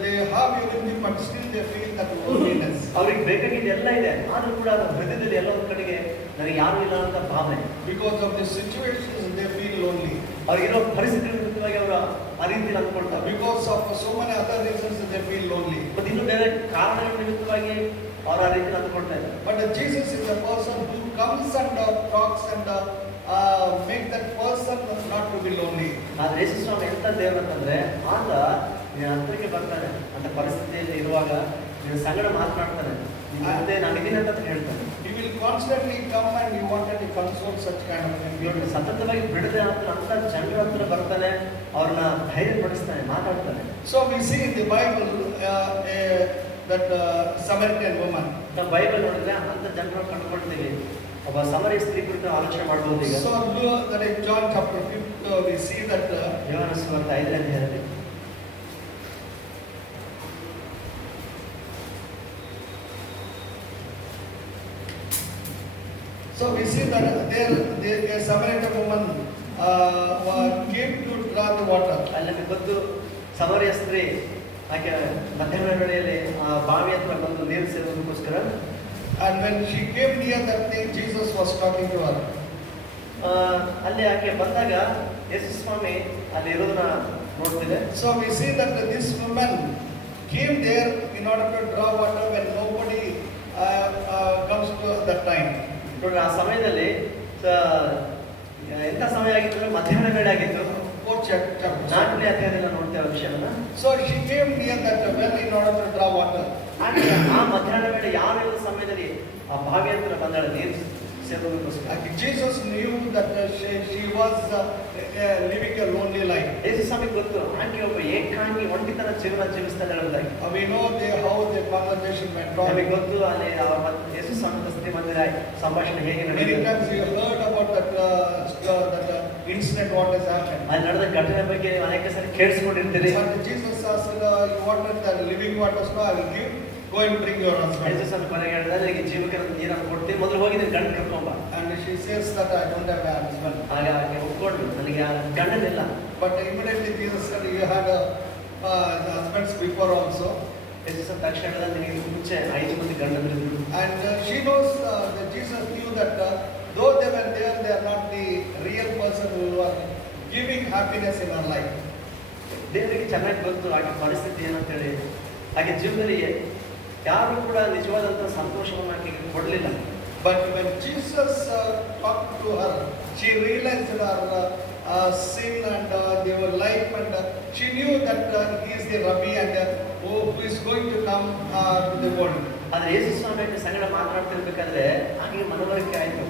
They have everything, but still they feel that loneliness. ಅವ್ರಿಗೆ ಬೇಕಾಗಿದ್ದು ಎಲ್ಲ ಇದೆ, ಆದ್ರೂ ಕೂಡ ಅದು ಹೃದಯದಲ್ಲಿ ಎಲ್ಲ ಒಂದು ಕಡೆಗೆ ನನಗೆ ಯಾರು ಇಲ್ಲ ಅಂತ ಭಾವನೆ. Because of the situations they feel lonely. ಅವ್ರಿಗಿರೋ ಪರಿಸ್ಥಿತಿ ವಿರುದ್ಧವಾಗಿ ಅವರು ಆ ರೀತಿಯಲ್ಲಿ ಅಂದ್ಕೊಳ್ತಾರೆ. Because of so many other reasons they feel lonely. ಮತ್ತೆ ಇನ್ನು ಬೇರೆ ಕಾರಣಗಳ ನಿಮಿತ್ತವಾಗಿ ಅವ್ರು ಆ ರೀತಿಯಲ್ಲಿ ಅಂದ್ಕೊಳ್ತಾ ಇದ್ದಾರೆ. But Jesus is a person who comes and talks and make that person not to be lonely. ಆದ್ರೆ ಯೇಸು ಸ್ವಾಮಿ ಎಂತ ದೇವರು ಅಂತಂದ್ರೆ, ಆತ ನಿನ್ನ ಹತ್ತಿರಕ್ಕೆ ಬರ್ತಾನೆ ಅಂತ ಪರಿಸ್ಥಿತಿಯಲ್ಲಿ ಇರುವಾಗ ನಿನ್ನ ಸಂಗಡ ಮಾತನಾಡ್ತಾನೆ, ಮುಂದೆ ನಾನು ಇದೀನಿ ಅಂತ ಹೇಳ್ತಾನೆ. He will constantly come and he wanted to console such kind of people. ಸತತವಾಗಿ ಬಿಡದೆ ಅಂತ ಜನರ ಹತ್ರ ಬರ್ತಾನೆ, ಅವ್ರನ್ನ ಧೈರ್ಯಪಡಿಸ್ತಾನೆ, ಮಾತಾಡ್ತಾನೆ. So we see in the Bible that Samaritan woman. ನಾವು ಬೈಬಲ್ ನೋಡಿದ್ರೆ ಅಂತ ಜನರನ್ನು ಕಂಡುಕೊಳ್ತೀವಿ. ಒಬ್ಬ ಸಮರಿಯ ಸ್ತ್ರೀ ಕುರಿತು ಆಲೋಚನೆ ಮಾಡಬಹುದು. ಈಗ So that in John chapter 5 we see that ಯೋಹಾನ ಸುವಾರ್ತೆ 5ನೇ ಅಧ್ಯಾಯದಲ್ಲಿ so we see that there a Samaritan woman came to draw the water. ಅಲ್ಲಿ ನಮಗೆ ಗೊತ್ತು, ಸಮರಿಯ ಸ್ತ್ರೀ ಆಕೆ ಮಧ್ಯಾಹ್ನ ವೇಳೆಯಲ್ಲಿ ಆ ಬಾವಿ ಹತ್ರ ಬಂದು ನೀರು ಸೇರೋದಕ್ಕೋಸ್ಕರ. And when she came near that thing, Jesus was talking to her. ಅಲ್ಲಿ ಆಕೆ ಬಂದಾಗ ಯೇಸು ಸ್ವಾಮಿ ಅಲ್ಲಿ ಇರೋದನ್ನ ನೋಡ್ತಿದೆ. So we see that this woman came there in order to draw water when nobody comes to that time. ನೋಡ್ರಿ, ಆ ಸಮಯದಲ್ಲಿ ಎಂತ ಸಮಯ ಆಗಿತ್ತು, ಮಧ್ಯಾಹ್ನ ವೇಳೆ ಆಗಿತ್ತು. fourth chapter. 4ನೇ ಅಧ್ಯಾಯದಲ್ಲಿ ನೋಡ್ತೇವೆ ವಿಷಯವನ್ನ. So she came near that well in order to draw water. ಹಾಗೆ ಆ ಮಧ್ಯಾಹ್ನ ವೇಳೆ ಯಾವೆಲ್ಲ ಸಮಯದಲ್ಲಿ ಆ ಬಾವಿ ಹತ್ರ ಬಂದಾಳೆ ನೀರು ಸೇದೋದಕ್ಕೋಸ್ಕರ. Jesus knew that she was living a lonely life. ಯೇಸು ಸ್ವಾಮಿಗೆ ಗೊತ್ತು ಆಕೆ ಒಬ್ಬ ಏಕಾಂಗಿ ಒಂಟಿತನ ಜೀವನ ಜೀವಿಸ್ತಾ ಇದ್ದಾಳೆ. We know how the conversation went on. ನಮಗೆ ಗೊತ್ತು ಅಲ್ಲಿ ಯೇಸು ಸ್ವಾಮಿ ವಸತಿ ಮಂದಿರ ಸಂಭಾಷಣೆ ಹೇಗೆ Many ನಡೆಯಿತು. times you heard about that incident what has happened. ಅಲ್ಲಿ ನಡೆದ ಘಟನೆ ಬಗ್ಗೆ ನೀವು ಅನೇಕ ಸರಿ ಕೇಳಿಸ್ಕೊಂಡಿರ್ತೀರಿ. But Jesus asked, you wanted the living waters, no, I will give. Go and bring your husband. ಯೇಸು ಸ್ವಾಮಿ ಕೊನೆಗೆ ಹೇಳಿದ ನಿನಗೆ ಜೀವಕರ ನೀರನ್ನು ಕೊಡ್ತೀನಿ, ಮೊದಲು ಹೋಗಿ ನಿನ್ನ ಗಂಡ ಕರ್ಕೊಂಬ. And she says that I don't have a husband. ಆಗ ಆಕೆ ಒಪ್ಕೊಂಡು ನನಗೆ ಗಂಡನಿಲ್ಲ. But immediately Jesus said, you had husbands before also. ಯೇಸು ಸ್ವಾಮಿ ತಕ್ಷಣ ಹೇಳಿದ ನಿನಗೆ ಮುಂಚೆ 5 ಮಂದಿ ಗಂಡಂದಿದ್ರು. And she knows that Jesus knew that though they were there, they are not the real person who are giving happiness in her life. ದೇವರಿಗೆ ಚೆನ್ನಾಗಿ ಗೊತ್ತು ಆಕೆ ಪರಿಸ್ಥಿತಿ ಏನಂತೇಳಿ. ಹಾಗೆ ಜೀವನದಲ್ಲಿ ಯಾರು ಕೂಡ ನಿಜವಾದಂಥ ಸಂತೋಷವನ್ನು ಆಕೆಗೆ ಕೊಡಲಿಲ್ಲ. But when Jesus talked to her, she realized her sin and their life, and she knew that he is the Rabbi and who is going to come to the world. ಆದರೆ ಯೇಸು ಸ್ವಾಮಿ ಸಂಗಡ ಮಾತನಾಡ್ತಿರ್ಬೇಕಾದ್ರೆ ಆಕೆಗೆ ಮನವರಿಕೆ ಆಯಿತು,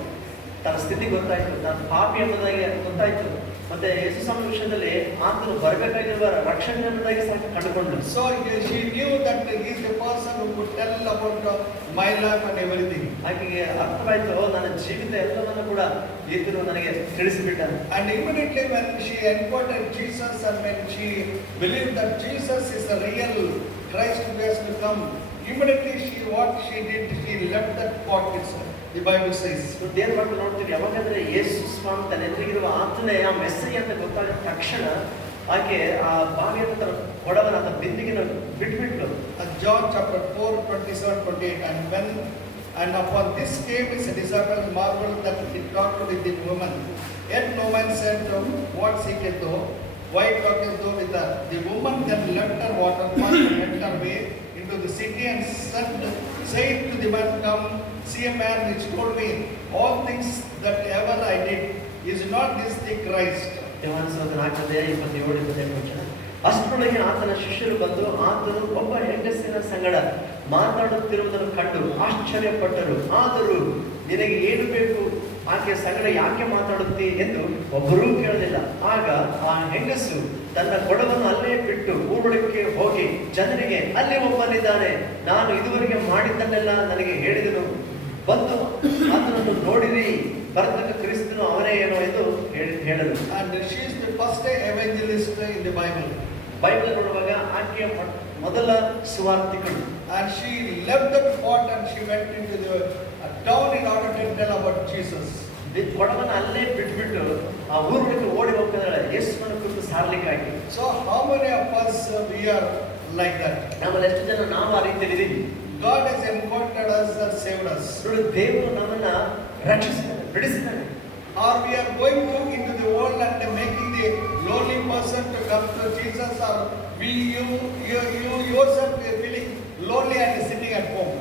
ತನ್ನ ಸ್ಥಿತಿ ಗೊತ್ತಾಯಿತು, ತನ್ನ ಪಾಪಿ ಎಂಬುದಾಗಿ ಗೊತ್ತಾಯಿತು. ಮತ್ತೆ ಯೇಸು ಸ್ವಾಮಿ ವಿಷಯದಲ್ಲಿ ಆತನು ಬರಬೇಕಾಗಿರುವ ರಕ್ಷಣೆ ಎಂಬುದಾಗಿ ಸಹ ಕಂಡುಕೊಂಡಳು. So she knew that he is the person who could tell about my life and everything. ಆಕೆಗೆ ಅರ್ಥವಾಯಿತು, ನನ್ನ ಜೀವಿತ ಎಲ್ಲವನ್ನು ಕೂಡ ಈತನು ನನಗೆ ತಿಳಿಸಿಬಿಟ್ಟನು. And immediately when she encountered Jesus and when she believed that Jesus is the real Christ who has to come, immediately what she did, she left that pot itself. The Bible says. ದೇವರ ಮಕ್ಕಳು ನೋಡ್ತೀವಿ, ಯಾವಾಗಂದ್ರೆ ಯೇಸು ಸ್ವಾಮಿ ತನ್ನ ಎದುರಿಗಿರುವ ಆತನೇ ಆ ಮೆಸ್ಸೈ ಅಂತ ಗೊತ್ತಾದ ತಕ್ಷಣ ಆಕೆ ಆ ಬಾವಿ ಹತ್ರ ಕೊಡವನ ಅಂತ ಬಿಂದಿಗೆನ ಬಿಟ್ಬಿಟ್ಲು. John chapter 4, 27, 28. And upon this came his disciples marveled that he talked with the woman. Yet no man said, what seeketh thou? Why talkest thou with her? The woman then left her water pot and went her way into the city and said to the man, come, see a man which told me all things that ever I did. Is not this the Christ? ಯೋಹಾನ 4:27-28. ಅಷ್ಟರೊಳಗೆ ಆತನ ಶಿಷ್ಯರು ಬಂದು ಆತನು ಒಬ್ಬ ಹೆಂಗಸಿನ ಸಂಗಡ ಮಾತನಾಡುತ್ತಿರುವುದನ್ನು ಕಂಡು ಆಶ್ಚರ್ಯಪಟ್ಟರು. ಆದರೂ ನಿನಗೆ ಏನು ಬೇಕು, ಆಕೆ ಸಂಗಡ ಯಾಕೆ ಮಾತಾಡುತ್ತಿ ಎಂದು ಒಬ್ಬರೂ ಕೇಳಲಿಲ್ಲ. ಆಗ ಆ ಹೆಂಗಸು ತನ್ನ ಕೊಡವನ್ನು ಅಲ್ಲೇ ಬಿಟ್ಟು ಊರೊಳಕ್ಕೆ ಹೋಗಿ ಜನರಿಗೆ, ಅಲ್ಲಿ ಒಬ್ಬನಿದ್ದಾನೆ, ನಾನು ಇದುವರೆಗೆ ಮಾಡಿದ್ದನ್ನೆಲ್ಲ ನನಗೆ ಹೇಳಿದನು, ಬಂದು ಆತನನ್ನು ನೋಡಿರಿ, ಬರ್ತಕ್ಕ ಕ್ರಿಸ್ತನು ಅವನೇ ಏನೋ ಎಂದು ಹೇಳಲು. And she is the first evangelist in the Bible. Bible ನೋಡುವಾಗ ಆಕೆಯ ಮೊದಲ ಸುವಾರ್ತಿಕಳು. And she left the pot and she went into the town in order to tell about Jesus. ಕೊಡವನ್ನು ಅಲ್ಲೇ ಬಿಟ್ಬಿಟ್ಟು ಆ ಊರಿಗೆ ಓಡಿ ಹೋಗ್ತಿದ್ದಾಳೆ ಯೇಸುವಿನ ಕುರಿತು ಸಾರಲಿಕ್ಕಾಗಿ. So how many of us we are like that? ನಮ್ಮಲ್ಲಿ ಎಷ್ಟು ಜನ ನಾವು ಆ ರೀತಿಯಲ್ಲಿ ಇದ್ದೀವಿ? God has encountered us and saved us. ನೋಡಿ, ದೇವರು ನಮ್ಮನ್ನ ರಕ್ಷಿಸಿದ್ದಾನೆ, ಬಿಡಿಸಿದ್ದಾನೆ. Or we are going into the world and making the lonely person to come to Jesus, or you yourself feeling lonely and sitting at home.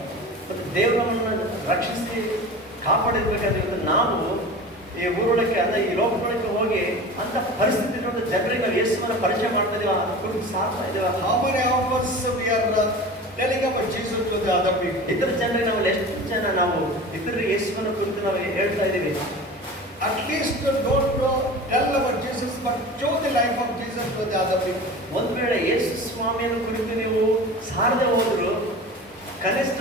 ಮತ್ತು ದೇವರು ನಮ್ಮನ್ನು ರಕ್ಷಿಸಿ ಕಾಪಾಡಿರ್ಬೇಕಾದ್ರೆ ಇವತ್ತು ನಾವು ಈ ಊರೊಳಕ್ಕೆ ಅಂದ್ರೆ ಈ ಲೋಕದೊಳಕ್ಕೆ ಹೋಗಿ ಅಂತ ಪರಿಸ್ಥಿತಿ ನೋಡಿ ಜನರಿಗೆ ನಾವು ಯೇಸುವನ್ನ ಪರಿಚಯ ಮಾಡ್ತಾ ಇದೀವ, ಅದರ ಕುರಿತು ಸಾರ್ತಾ ಇದೀವ. How many of us we are telling about Jesus to the other people? ಇತರ ಜನರಿಗೆ ನಾವು ಎಷ್ಟು ಜನ ನಾವು ಇತರರಿಗೆ ಯೇಸುವನ್ನ ಕುರಿತು ನಾವು ಹೇಳ್ತಾ ಇದೀವಿ? At least don't tell about Jesus, but show the life of Jesus to the other people. ಒಂದು ವೇಳೆ ಯೇಸು ಸ್ವಾಮಿಯನ್ನು ಕುರಿತು ನೀವು ಸಾರದೆ ಹೋದ್ರು ಕನಿಷ್ಠ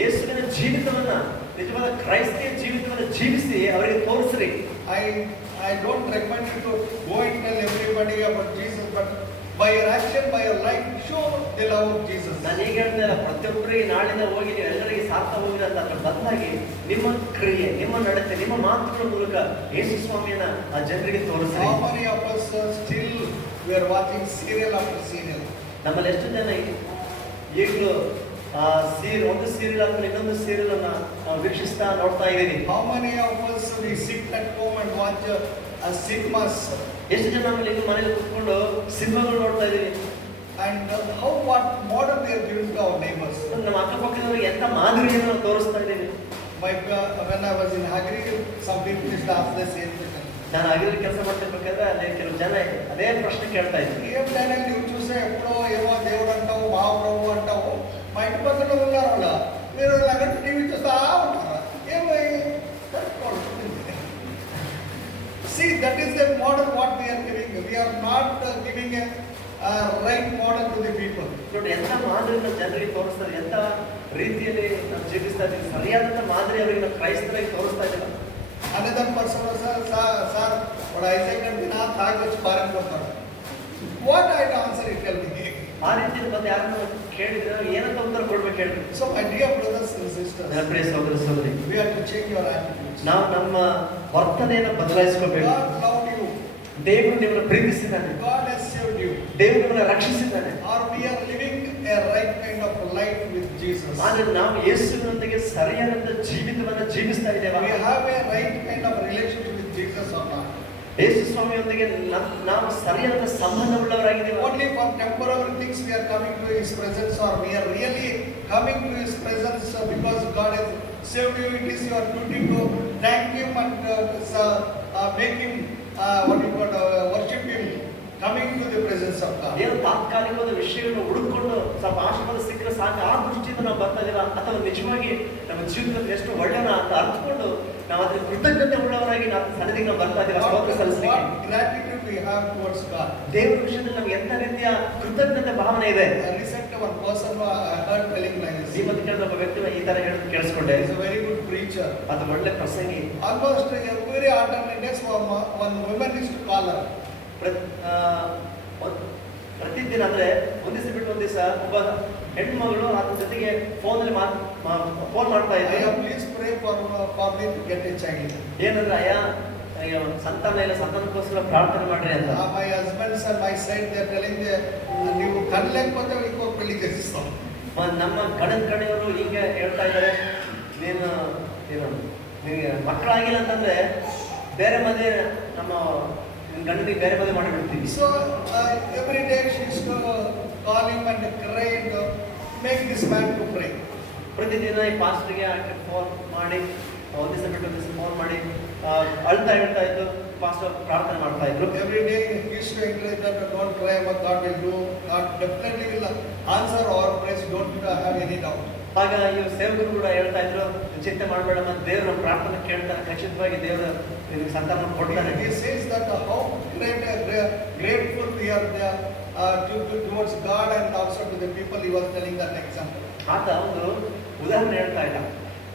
ಯೇಸುವಿನ ಜೀವಿತವನ್ನ, ನಿಜವಾದ ಕ್ರೈಸ್ತಿಯ ಜೀವಿತವನ್ನು ಜೀವಿಸಿ ಅವರಿಗೆ ತೋರಿಸ್ರಿ. I don't recommend you to go and tell everybody about Jesus, but by your action, by your life, show the love of Jesus. ನಾನು ಈಗ ಹೇಳ್ತಾ ಪ್ರತಿಯೊಬ್ಬರಿಗೆ ನಾಳಿಂದ ಹೋಗಿ ನೀವು ಎಲ್ಲರಿಗೆ ಸಾರ್ತಾ ಹೋಗಿರ ಅಂತ ಅದ್ರ ಬದಲಾಗಿ ನಿಮ್ಮ ಕ್ರಿಯೆ, ನಿಮ್ಮ ನಡತೆ, ನಿಮ್ಮ ಮಾತುಗಳ ಮೂಲಕ ಯೇಸು ಸ್ವಾಮಿಯನ್ನ ಆ ಜನರಿಗೆ ತೋರಿಸ್ರಿ. How many of us still we are watching serial after serial? ನಮ್ಮಲ್ಲಿ ಎಷ್ಟು ಜನ ಈಗಲೂ ಒಂದು ಸೀರಿಯಲ್ ಆದ್ಮೇಲೆ ಇನ್ನೊಂದು ಸೀರಿಯಲ್ ಅನ್ನ ವೀಕ್ಷಿಸ್ತಾ ನೋಡ್ತಾ ಇದ್ದೀವಿ. How many of us we sit at home and watch cinemas? ಎಷ್ಟು ಜನ ನಮ್ಮಲ್ಲಿ ಇನ್ನು ಮನೇಲಿ ಕೂತ್ಕೊಂಡು ಸಿನಿಮಾಗಳು ನೋಡ್ತಾ ಇದ್ದೀವಿ. And what model we are giving to our neighbors? ನಮ್ಮ ಅಕ್ಕಪಕ್ಕದವರಿಗೆ ಎಂತ ಮಾದರಿಯನ್ನು ತೋರಿಸ್ತಾ ಇದ್ದೀವಿ. When I was in Hagri, some people used to ask the same question. ನಾನು ಆಗಿರೋ ಕೆಲಸ ಮಾಡ್ತಿರ್ಬೇಕಾದ್ರೆ ಅಲ್ಲಿ ಕೆಲವು ಜನ ಅದೇ ప్రశ్న కేಳ್ತಾ ఇದ್ರು. ఏమైనా నువ్వు చూసే ఎప్పుడో ఏమో దేవుడు అంటావు మా ప్రభు అంటావు మా ఇంటి పక్కన ఉన్నారు వాళ్ళు మీరు అలాగే టీవీ చూస్తా ఉంటారా ఏమై See, that is the model what we are giving. We are not giving a right model to the people. ನೋಡಿ ಎಂತ ಮಾದರಿನ ಜನರಿಗೆ ತೋರಿಸ್ತಾರೆ, ಎಂತ ರೀತಿಯಲ್ಲಿ ನಾವು ಜೀವಿಸ್ತಾ ಇದ್ದೀವಿ, ಸರಿಯಾದಂತ ಮಾದರಿ ಅವರಿಗೆ ನಾವು ಕ್ರೈಸ್ತರಾಗಿ ತೋರಿಸ್ತಾ ಇದ್ದೀವಿ. Another person was sir, what Isaac and Dina thought was foreign for what I answer it tell me. ಆ ರೀತಿಯಲ್ಲಿ ಬಂದು ಯಾರನ್ನ ಕೇಳಿದ್ರೆ ಏನಂತ ಉತ್ತರ ಕೊಡ್ಬೇಕು ಹೇಳಿ. So my dear brothers and sisters, ನನ್ನ ಪ್ರಿಯ ಸಹೋದರ ಸಹೋದರಿ, we have to change your attitudes. ನಾವು ನಮ್ಮ ವರ್ತನೆಯನ್ನು ಬದಲಾಯಿಸ್ಕೋಬೇಕು. God loved you. ದೇವರು ನಿಮ್ಮನ್ನು ಪ್ರೀತಿಸಿದ್ದಾನೆ. God has saved you. ದೇವರು ನಿಮ್ಮನ್ನು ರಕ್ಷಿಸಿದ್ದಾನೆ. Or we are living a right kind of life with Jesus. ಆದರೆ ನಾವು ಯೇಸುವಿನೊಂದಿಗೆ ಸರಿಯಾದ ಜೀವಿತವನ್ನು ಜೀವಿಸ್ತಾ ಇದ್ದೇವೆ. We have a right kind of relationship with Jesus or not? ಯೇಸು ಸ್ವಾಮಿಯೊಂದಿಗೆ ನಾವು ಸರಿಯಾದ ಸಂಬಂಧವುಳ್ಳವರಾಗಿದ್ದೇವೆ. Only for temporary things we are coming to His presence, or we are really coming to His presence because God has saved you. It is your duty to thank Him and make Him worship Him, coming to the presence of God. ಏನು ತಾತ್ಕಾಲಿಕವಾದ ವಿಷಯಗಳನ್ನು ಹುಡುಕೊಂಡು ಸ್ವಲ್ಪ ಆಶೀರ್ವಾದ ಸಿಕ್ಕರೆ ಸಾಕು ಆ ದೃಷ್ಟಿಯಿಂದ ನಾವು ಬರ್ತಾ ಇದ್ದೀರಾ, ಅಥವಾ ನಿಜವಾಗಿ ನಮ್ಮ ಜೀವಿತದಲ್ಲಿ ಎಷ್ಟು ಒಳ್ಳೆಯನ ಅಂತ ಅರ್ಥಕೊಂಡು ನಾವು ಅದ್ರ ಕೃತಜ್ಞತೆ ಉಳ್ಳವರಾಗಿ ನಾವು ಸನ್ನಿಧಿಗೆ ನಾವು ಬರ್ತಾ ಇದ್ದೀರಾ, ಸ್ತೋತ್ರ ಸಲ್ಲಿಸಲಿಕ್ಕೆ. What gratitude we have towards God. ದೇವರ ವಿಷಯದಲ್ಲಿ ನಮ್ಗೆ ಎಂತ ರೀತಿಯ ಕೃತಜ್ಞತೆ ಭಾವನೆ ಇದೆ. Recently one person I heard telling like this. ಈ ಮಧ್ಯೆ ಒಬ್ಬ ವ್ಯಕ್ತಿ ಈ ತರ ಹೇಳೋದು ಕೇಳಿಸ್ಕೊಂಡೆ. He is a very good preacher. ಅದು ಒಳ್ಳೆ ಪ್ರಸಂಗಿ. Almost every alternate days one woman is to call her. ಪ್ರತಿದಿನ ಅಂದ್ರೆ ಒಂದ್ ದಿವಸ ಬಿಟ್ಟು ಒಂದ್ ದಿವಸ ಒಬ್ಬ ಹೆಣ್ಮಗಳು ಅದ್ರ ಜೊತೆಗೆ ಫೋನ್ ಮಾಡ್ತಾ ಇದ್ದಾರೆ. Please pray for me to get a child. ಏನಂದ್ರೆ ಅಯ್ಯ ಸಂತಾನ ಇಲ್ಲ, ಸಂತಾನಕ್ಕೋಸ್ಕರ ಪ್ರಾರ್ಥನೆ ಮಾಡ್ರಿ ಅಂತ. My husbands and my side they are telling ನೀವು ಕಣ್ಲೇకపోతే ఇంకో పెళ్లి చేస్తాం. ನಮ್ಮ ಕಡೆಯವರು ಈಗ ಹೇಳ್ತಾ ಇದ್ದಾರೆ, ನೀನು ನಿನಗೆ ಮಕ್ಕಳಾಗಿಲ್ಲ ಅಂತಂದ್ರೆ ಬೇರೆ ಮದುವೆ ನಮ್ಮ ಗಂಡನಿಗೆ ಬೇರೆ ಮದುವೆ ಮಾಡಿಬಿಡ್ತೀವಿ. So every day she is to call him and cry and make this man to pray. ಪ್ರತಿದಿನ ಈ ಪಾಸ್ಟರ್ಗೆ ಆಕೆ ಫೋನ್ ಮಾಡಿ ಒಂದ್ ದಿವಸ ಬಿಟ್ಟು ಒಂದ್ ದಿವಸ ಫೋನ್ ಮಾಡಿ ಹೇಳ್ತಾ ಇದ್ದು ಪಾಸ್ಟರ್ ಪ್ರಾರ್ಥನೆ ಮಾಡ್ತಾ ಇದ್ರು. Every day he used to encourage that don't cry, what God will do. God definitely will answer our prayers, don't have any doubt. ಆಗ ಇವ್ರು ಸೇವಕರು ಕೂಡ ಹೇಳ್ತಾ ಇದ್ರು, ಚಿಂತೆ ಮಾಡಬೇಡ, ಮತ್ತೆ ದೇವರು ನಮ್ಮ ಪ್ರಾರ್ಥನೆ ಕೇಳ್ತಾನೆ, ಖಚಿತವಾಗಿ ದೇವರು ನಿಮಗೆ ಸಂತಾನ ಕೊಡ್ತಾನೆ. He says that how grateful we are towards God and also to the people. He was telling that example. ಆತ ಒಂದು ಉದಾಹರಣೆ ಹೇಳ್ತಾ ಇಲ್ಲ,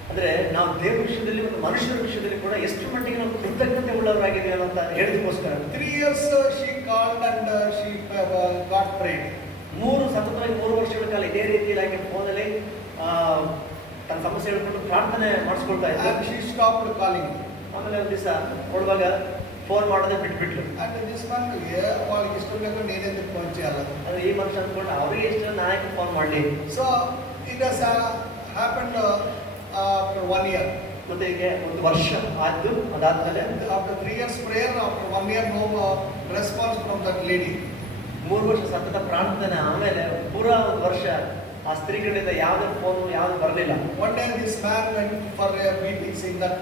ಅಂದ್ರೆ ನಾವು ದೇವರ ವಿಷಯದಲ್ಲಿ ಮತ್ತು ಮನುಷ್ಯರ ವಿಷಯದಲ್ಲಿ ಕೂಡ ಎಷ್ಟು ಮಟ್ಟಿಗೆ ನಾವು ಕೃತಜ್ಞತೆ ಉಳ್ಳವರಾಗಿದ್ದೀವಿ ಅಂತ ಹೇಳಿದಕ್ಕೋಸ್ಕರ 3 years she called and she got prayed. ಸತತವಾಗಿ 3 ವರ್ಷಗಳ ಕಾಲ ಇದೇ ರೀತಿಯಲ್ಲಿ ಆಕೆ ಫೋನಲ್ಲಿ ತನ್ನ ಸಮಸ್ಯೆ ಹೇಳ್ಕೊಂಡು ಪ್ರಾರ್ಥನೆ ಮಾಡಿಸ್ಕೊಳ್ತಾ ಇದ್ದ. And she stopped calling. ಆಮೇಲೆ ಒಂದು ದಿವಸ ಕೊಡುವಾಗ ಫೋನ್ ಮಾಡೋದೇ ಬಿಟ್ಬಿಟ್ಲು. And this man వాళ్ళకి ఇష్టం లేకుండా నేనేందుకు ఫోన్ చేయాలి. ಅಂದ್ರೆ ಈ ಮನುಷ್ಯ ಅಂದ್ಕೊಂಡು ಅವರಿಗೆ ಇಷ್ಟ ನಾಯಕ ಫೋನ್ ಮಾಡಲಿ. So it has happened after 1 year. ಮತ್ತೆ ಈಗ ಒಂದು ವರ್ಷ ಆಯ್ತು. ಅದಾದ್ಮೇಲೆ after 3 years prayer, after 1 year no response from that lady. 3 ವರ್ಷ ಸತತ ಪ್ರಾರ್ಥನೆ ಆಮೇಲೆ ಪೂರಾ ಒಂದು ವರ್ಷ ಆ ಸ್ತ್ರೀ ಕಡೆಯಿಂದ ಯಾವುದೇ ಫೋನ್ ಯಾವ್ದು ಬರಲಿಲ್ಲ. One day this man went for a meetings in that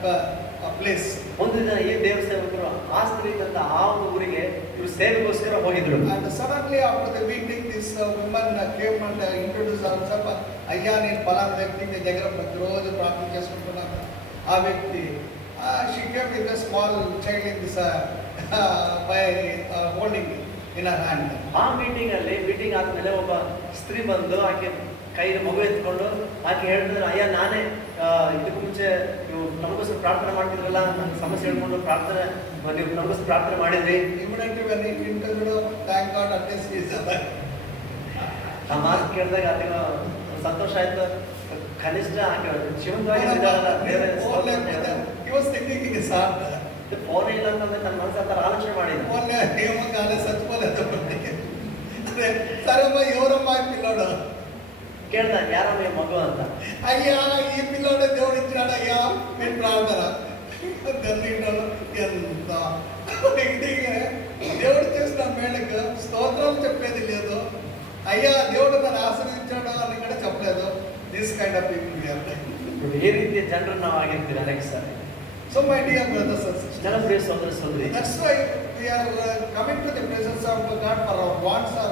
place. ಒಂದು ದಿನ ಈ ದೇವ ಸೇವಕರು ಆ ಸ್ತ್ರೀ ಅಂತ ಆ ಒಂದು ಊರಿಗೆ ಇವರು ಸೇವೆಗೋಸ್ಕರ ಹೋಗಿದ್ರು. And suddenly after the meeting this woman came and introduced herself. అయ్యా నేను పలానా వ్యక్తి మీ దగ్గర ప్రతిరోజు ప్రార్థన చేసుకుంటున్నాను. ఆ వ్యక్తి she came with a small child in this by holding in her hand. ಆ ಮೀಟಿಂಗ್ ಆದ್ಮೇಲೆ ಒಬ್ಬ ಸ್ತ್ರೀ ಬಂದು ಆಕೆ ಕೈಗೆ ಮಗು ಎತ್ಕೊಂಡು ಆಕೆ ಹೇಳಿದ್ರೆ, ಅಯ್ಯ ನಾನೇ ಇದಕ್ಕೂ ಮುಂಚೆ ನೀವು ನಮಗೋಸ್ಕರ ಪ್ರಾರ್ಥನೆ ಮಾಡ್ತಿದ್ರಲ್ಲ, ನನ್ನ ಸಮಸ್ಯೆ ಹೇಳ್ಕೊಂಡು ನೀವು ನಮಗೋಸ್ಕರ ಪ್ರಾರ್ಥನೆ ಮಾಡಿದ್ರಿ. Immediately when he interviewed, thank God at least he is alive. ಆ ಮಾತು ಕೇಳಿದಾಗ ಆಕೆಗೆ ಸಂತೋಷ ಆಯ್ತು. ಕನಿಷ್ಠ ಆಕೆ ಜೀವಂತವಾಗಿ he was thinking in his heart. Phone ಇಲ್ಲ ಅಂತಂದ್ರೆ ತನ್ನ ಮನಸ್ಸು ಆ ಥರ ಆಲೋಚನೆ ಮಾಡಿದ. ಫೋನ್ ನೇಮಕಾಲ ಸಚ್ಕೋలేదు. ಅಂದ್ರೆ ಸರಮ್ಮ ఎవరమ్మా ఈ పిల్లోడు ಕೇಳ್ದ, ಯಾರಮ್ಮ ಈ ಮಗು ಅಂತ. అయ్యా ఈ పిల్లోడు దేవుడు ఇచ్చినాడు అయ్యా నేను ప్రార్థన తల్లిండలు ఎంత ఇంటికి దేవుడు చేసిన మేళకు స్తోత్రాలు చెప్పేది లేదు. అయ్యా దేవుడు నన్ను ఆశీర్వదించాడు అని కూడా చెప్పలేదు. This kind of people we are. ಈ ರೀತಿಯ ಜನರು ನಾವು ಆಗಿರ್ತೀವಿ ಅನೇಕ ಸಾರಿ. So my dear brothers and sisters, ನನ್ನ ಪ್ರಿಯ ಸಹೋದರ ಸಹೋದರಿ, that's why we are coming to the presence of God for our wants or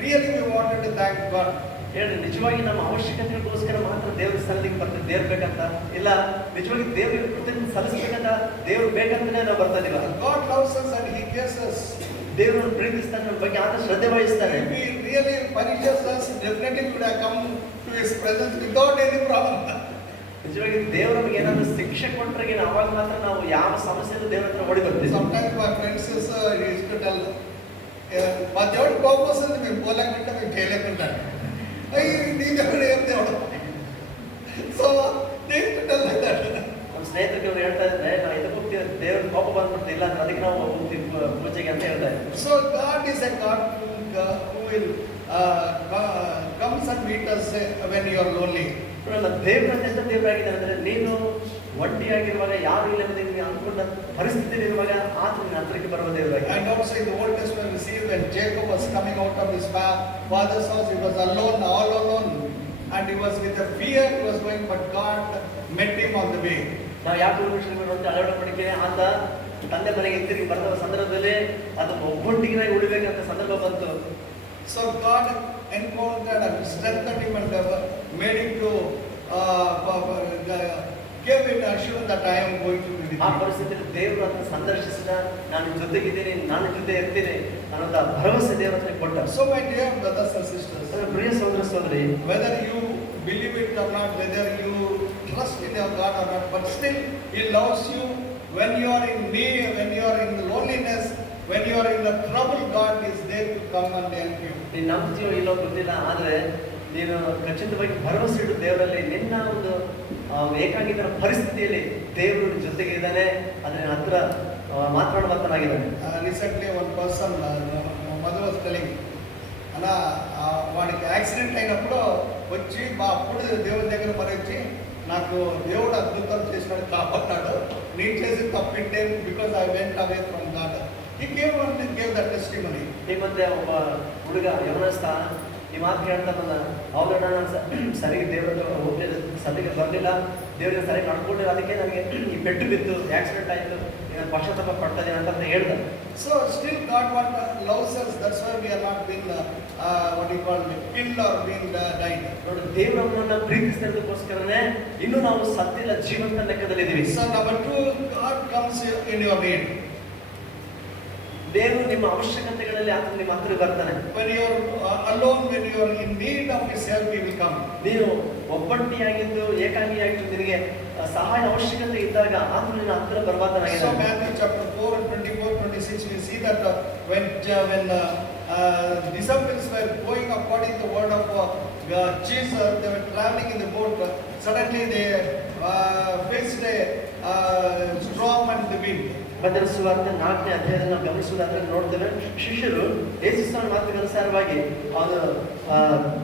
really we wanted to thank God. ಹೇಳ್ರಿ, ನಿಜವಾಗಿ ನಮ್ಮ ಅವಶ್ಯಕತೆಗೋಸ್ಕರ ಮಾತ್ರ ದೇವ್ರ ಸನ್ನಿಧಿಗೆ ಬರ್ತೀವಿ. ದೇವ್ರು ಬೇಕಂತ ಇಲ್ಲ, ನಿಜವಾಗಿ ದೇವ್ರಿಗೆ ಕೃತಜ್ಞತೆ ಸಲ್ಲಿಸ್ಬೇಕಂತ ದೇವ್ರು ಬೇಕಂತಲೇ ನಾವು ಬರ್ತಾ ಇದೀವ. God loves us and He cares us. ದೇವರು ಪ್ರೀತಿಸ್ತಾನೆ, ನಮ್ಮ ಬಗ್ಗೆ ಆದ ಶ್ರದ್ಧೆ ವಹಿಸ್ತಾನೆ. If He really punishes us, definitely we would have come to His presence without any problem. ನಿಜವಾಗಿ ದೇವ್ರ ನಮಗೆ ಏನಾದ್ರು ಶಿಕ್ಷೆ ಕೊಟ್ಟರೆ ಅವಾಗ ಮಾತ್ರ ನಾವು ಯಾವ ಸಮಸ್ಯೆನೂ ದೇವ್ರ ಹತ್ರ ಓಡಿ ಬರ್ತೀವಿ. Sometimes my friends is he used to tell, మా దేవుడు కోపం వస్తుంది మేము పోలేకుంటే మేము చేయలేకుంటాను. నీ దేవుడు ఏం దేవుడు. So they used to tell like that. ನಮ್ಮ ಸ್ನೇಹಿತರಿಗೆ ಅವ್ರು ಹೇಳ್ತಾ ಇದ್ರೆ, ನಾವು ಇದಕ್ಕೆ ಹೋಗ್ತೀವಿ, ದೇವ್ರ ಕೋಪ ಬಂದ್ಬಿಡ್ತೀವಿ, ಇಲ್ಲ ಅಂದ್ರೆ ಅದಕ್ಕೆ ನಾವು ಹೋಗ್ತೀವಿ ಪೂಜೆಗೆ ಅಂತ ಹೇಳ್ತಾರೆ. So God is a God who will comes and meet us when you are lonely. ದೇವ್ರ ಎಂತ ದೇವರಾಗಿದ್ದಾರೆ ಅಂದ್ರೆ, ನೀನು ಒಂಟಿಯಾಗಿರುವಾಗ ಯಾರು ಇಲ್ಲ ನಿಮಗೆ ಅನ್ಕೊಂಡ ಪರಿಸ್ಥಿತಿ ಇರುವಾಗ ಆತನ ಹತ್ರಕ್ಕೆ ಬರುವ ದೇವರಾಗಿ. And also in the Old Testament we see when Jacob was coming out of his father's house, he was alone, all alone, and he was with a fear he was going, but God met him on the way. ನಾವು ಯಾಕೋ ಶ್ರೀಮಂತ ಅಳವಡಿಕೆ ಆತ ತಂದೆ ಮನೆಗೆ ಹಿಂತಿರುಗಿ ಬರುವ ಸಂದರ್ಭದಲ್ಲಿ ಅದು ಒಬ್ಬೊಟ್ಟಿಗೆ ಉಳಿಬೇಕಂತ ಸಂದರ್ಭ ಬಂತು. So God encountered and strengthened him and made him to give it assurance that I am going to be with ಆ you. ಪರಿಸ್ಥಿತಿಯಲ್ಲಿ ದೇವರು ಅದನ್ನು ಸಂದರ್ಶಿಸಿದ, ನಾನು ಜೊತೆಗಿದ್ದೀನಿ, ನಾನು ಜೊತೆ ಇರ್ತೀನಿ ಅನ್ನೋದ ಭರವಸೆ ದೇವರ ಹತ್ರ ಕೊಟ್ಟ. So my dear brothers and sisters, ನನ್ನ ಪ್ರಿಯ ಸಹೋದರ ಸಹೋದರಿ, whether you believe it or not, whether you trust in your God or not, but still He loves you when you are in need, when you are in loneliness, when you are in the trouble. God is there to come and help you. ನೀನು ನಂಬ್ತೀಯೋ ಇಲ್ಲೋ ಗೊತ್ತಿಲ್ಲ, ಆದ್ರೆ ನೀನು ಖಚಿತವಾಗಿ ಭರವಸೆ ಇಡು ದೇವರಲ್ಲಿ. ನಿನ್ನ ಒಂದು ಏಕಾಂಗಿತರ ಪರಿಸ್ಥಿತಿಯಲ್ಲಿ ದೇವರು ಜೊತೆಗೆ ಇದ್ದಾನೆ, ಅದನ್ನ ಹತ್ರ ಮಾತನಾಡುವಂತನಾಗಿದ್ದಾನೆ. Recently one person, mother was telling, అలా వాడికి యాక్సిడెంట్ అయినప్పుడు వచ్చి అప్పుడు దేవుడి దగ్గర మరి వచ్చి, నాకు దేవుడు అద్భుతం చేసినాడు, కాపాడాడు, నేను చేసి తప్పింటేను, because I went away from God. He gave that testimony. ಈ ಮಧ್ಯೆ ಒಬ್ಬ ಹುಡುಗ ಯವನಸ್ಥ ಈ ಮಾತು ಹೇಳ್ತಾ ಬಂದ, ಹೌದಣ್ಣ ನಾನು ಸರಿಗೆ ದೇವರ ಹೋಗ್ಲಿಲ್ಲ, ಸದ್ಯಕ್ಕೆ ಬರಲಿಲ್ಲ, ದೇವರಿಗೆ ಸರಿಯಾಗಿ ನಡ್ಕೊಂಡಿಲ್ಲ, ಅದಕ್ಕೆ ನನಗೆ ಈ ಪೆಟ್ಟು ಬಿತ್ತು, ಆಕ್ಸಿಡೆಂಟ್ ಆಯಿತು, ಪಶ್ಚಾತ್ತಾಪ ಪಡ್ತಾ ಇದ್ದೀನಿ ಅಂತ ಹೇಳ್ದ. So still God loves us, that's why we are not being what you call killed or being died. ನೋಡಿ, ದೇವರನ್ನ ಪ್ರೀತಿಸಿದ್ದಕ್ಕೋಸ್ಕರನೇ ಇನ್ನೂ ನಾವು ಸತ್ತಿಲ್ಲ, ಜೀವಂತ ಲೆಕ್ಕದಲ್ಲಿದ್ದೀವಿ. So number 2, God comes in your need. ದೇವರು ನಿಮ್ಮ ಅವಶ್ಯಕತೆಗಳಲ್ಲಿ ಆತ ನಿಮ್ಮ ಹತ್ರ ಬರ್ತಾನೆ. When you are alone, when you are in need of His help, He will come. ನೀನು ಒಬ್ಬಂಟಿಯಾಗಿದ್ದು ಏಕಾಂಗಿಯಾಗಿದ್ದು ನಿನಗೆ ಸಹಾಯ ಅವಶ್ಯಕತೆ ಇದ್ದಾಗ ಆತ ನಿನ್ನ ಹತ್ರ So ಬರ್ಬಾತನಾಗಿದ್ದಾನೆ. Matthew chapter 4 and 24-26 we see that when disciples were going according to the word of Jesus, they were traveling in the boat, suddenly they faced a storm and the wind. ಮತ್ತನ ಸುವಾರ್ತೆ 4ನೇ ಅಧ್ಯಾಯದಲ್ಲಿ ನಾವು ಗಮನಿಸುವುದಾದ್ರೆ ನೋಡ್ತೇವೆ, ಶಿಷ್ಯರು ಯೇಸುವಿನ ಮಾತಿಗೆ ಅನುಸಾರವಾಗಿ ಅವನು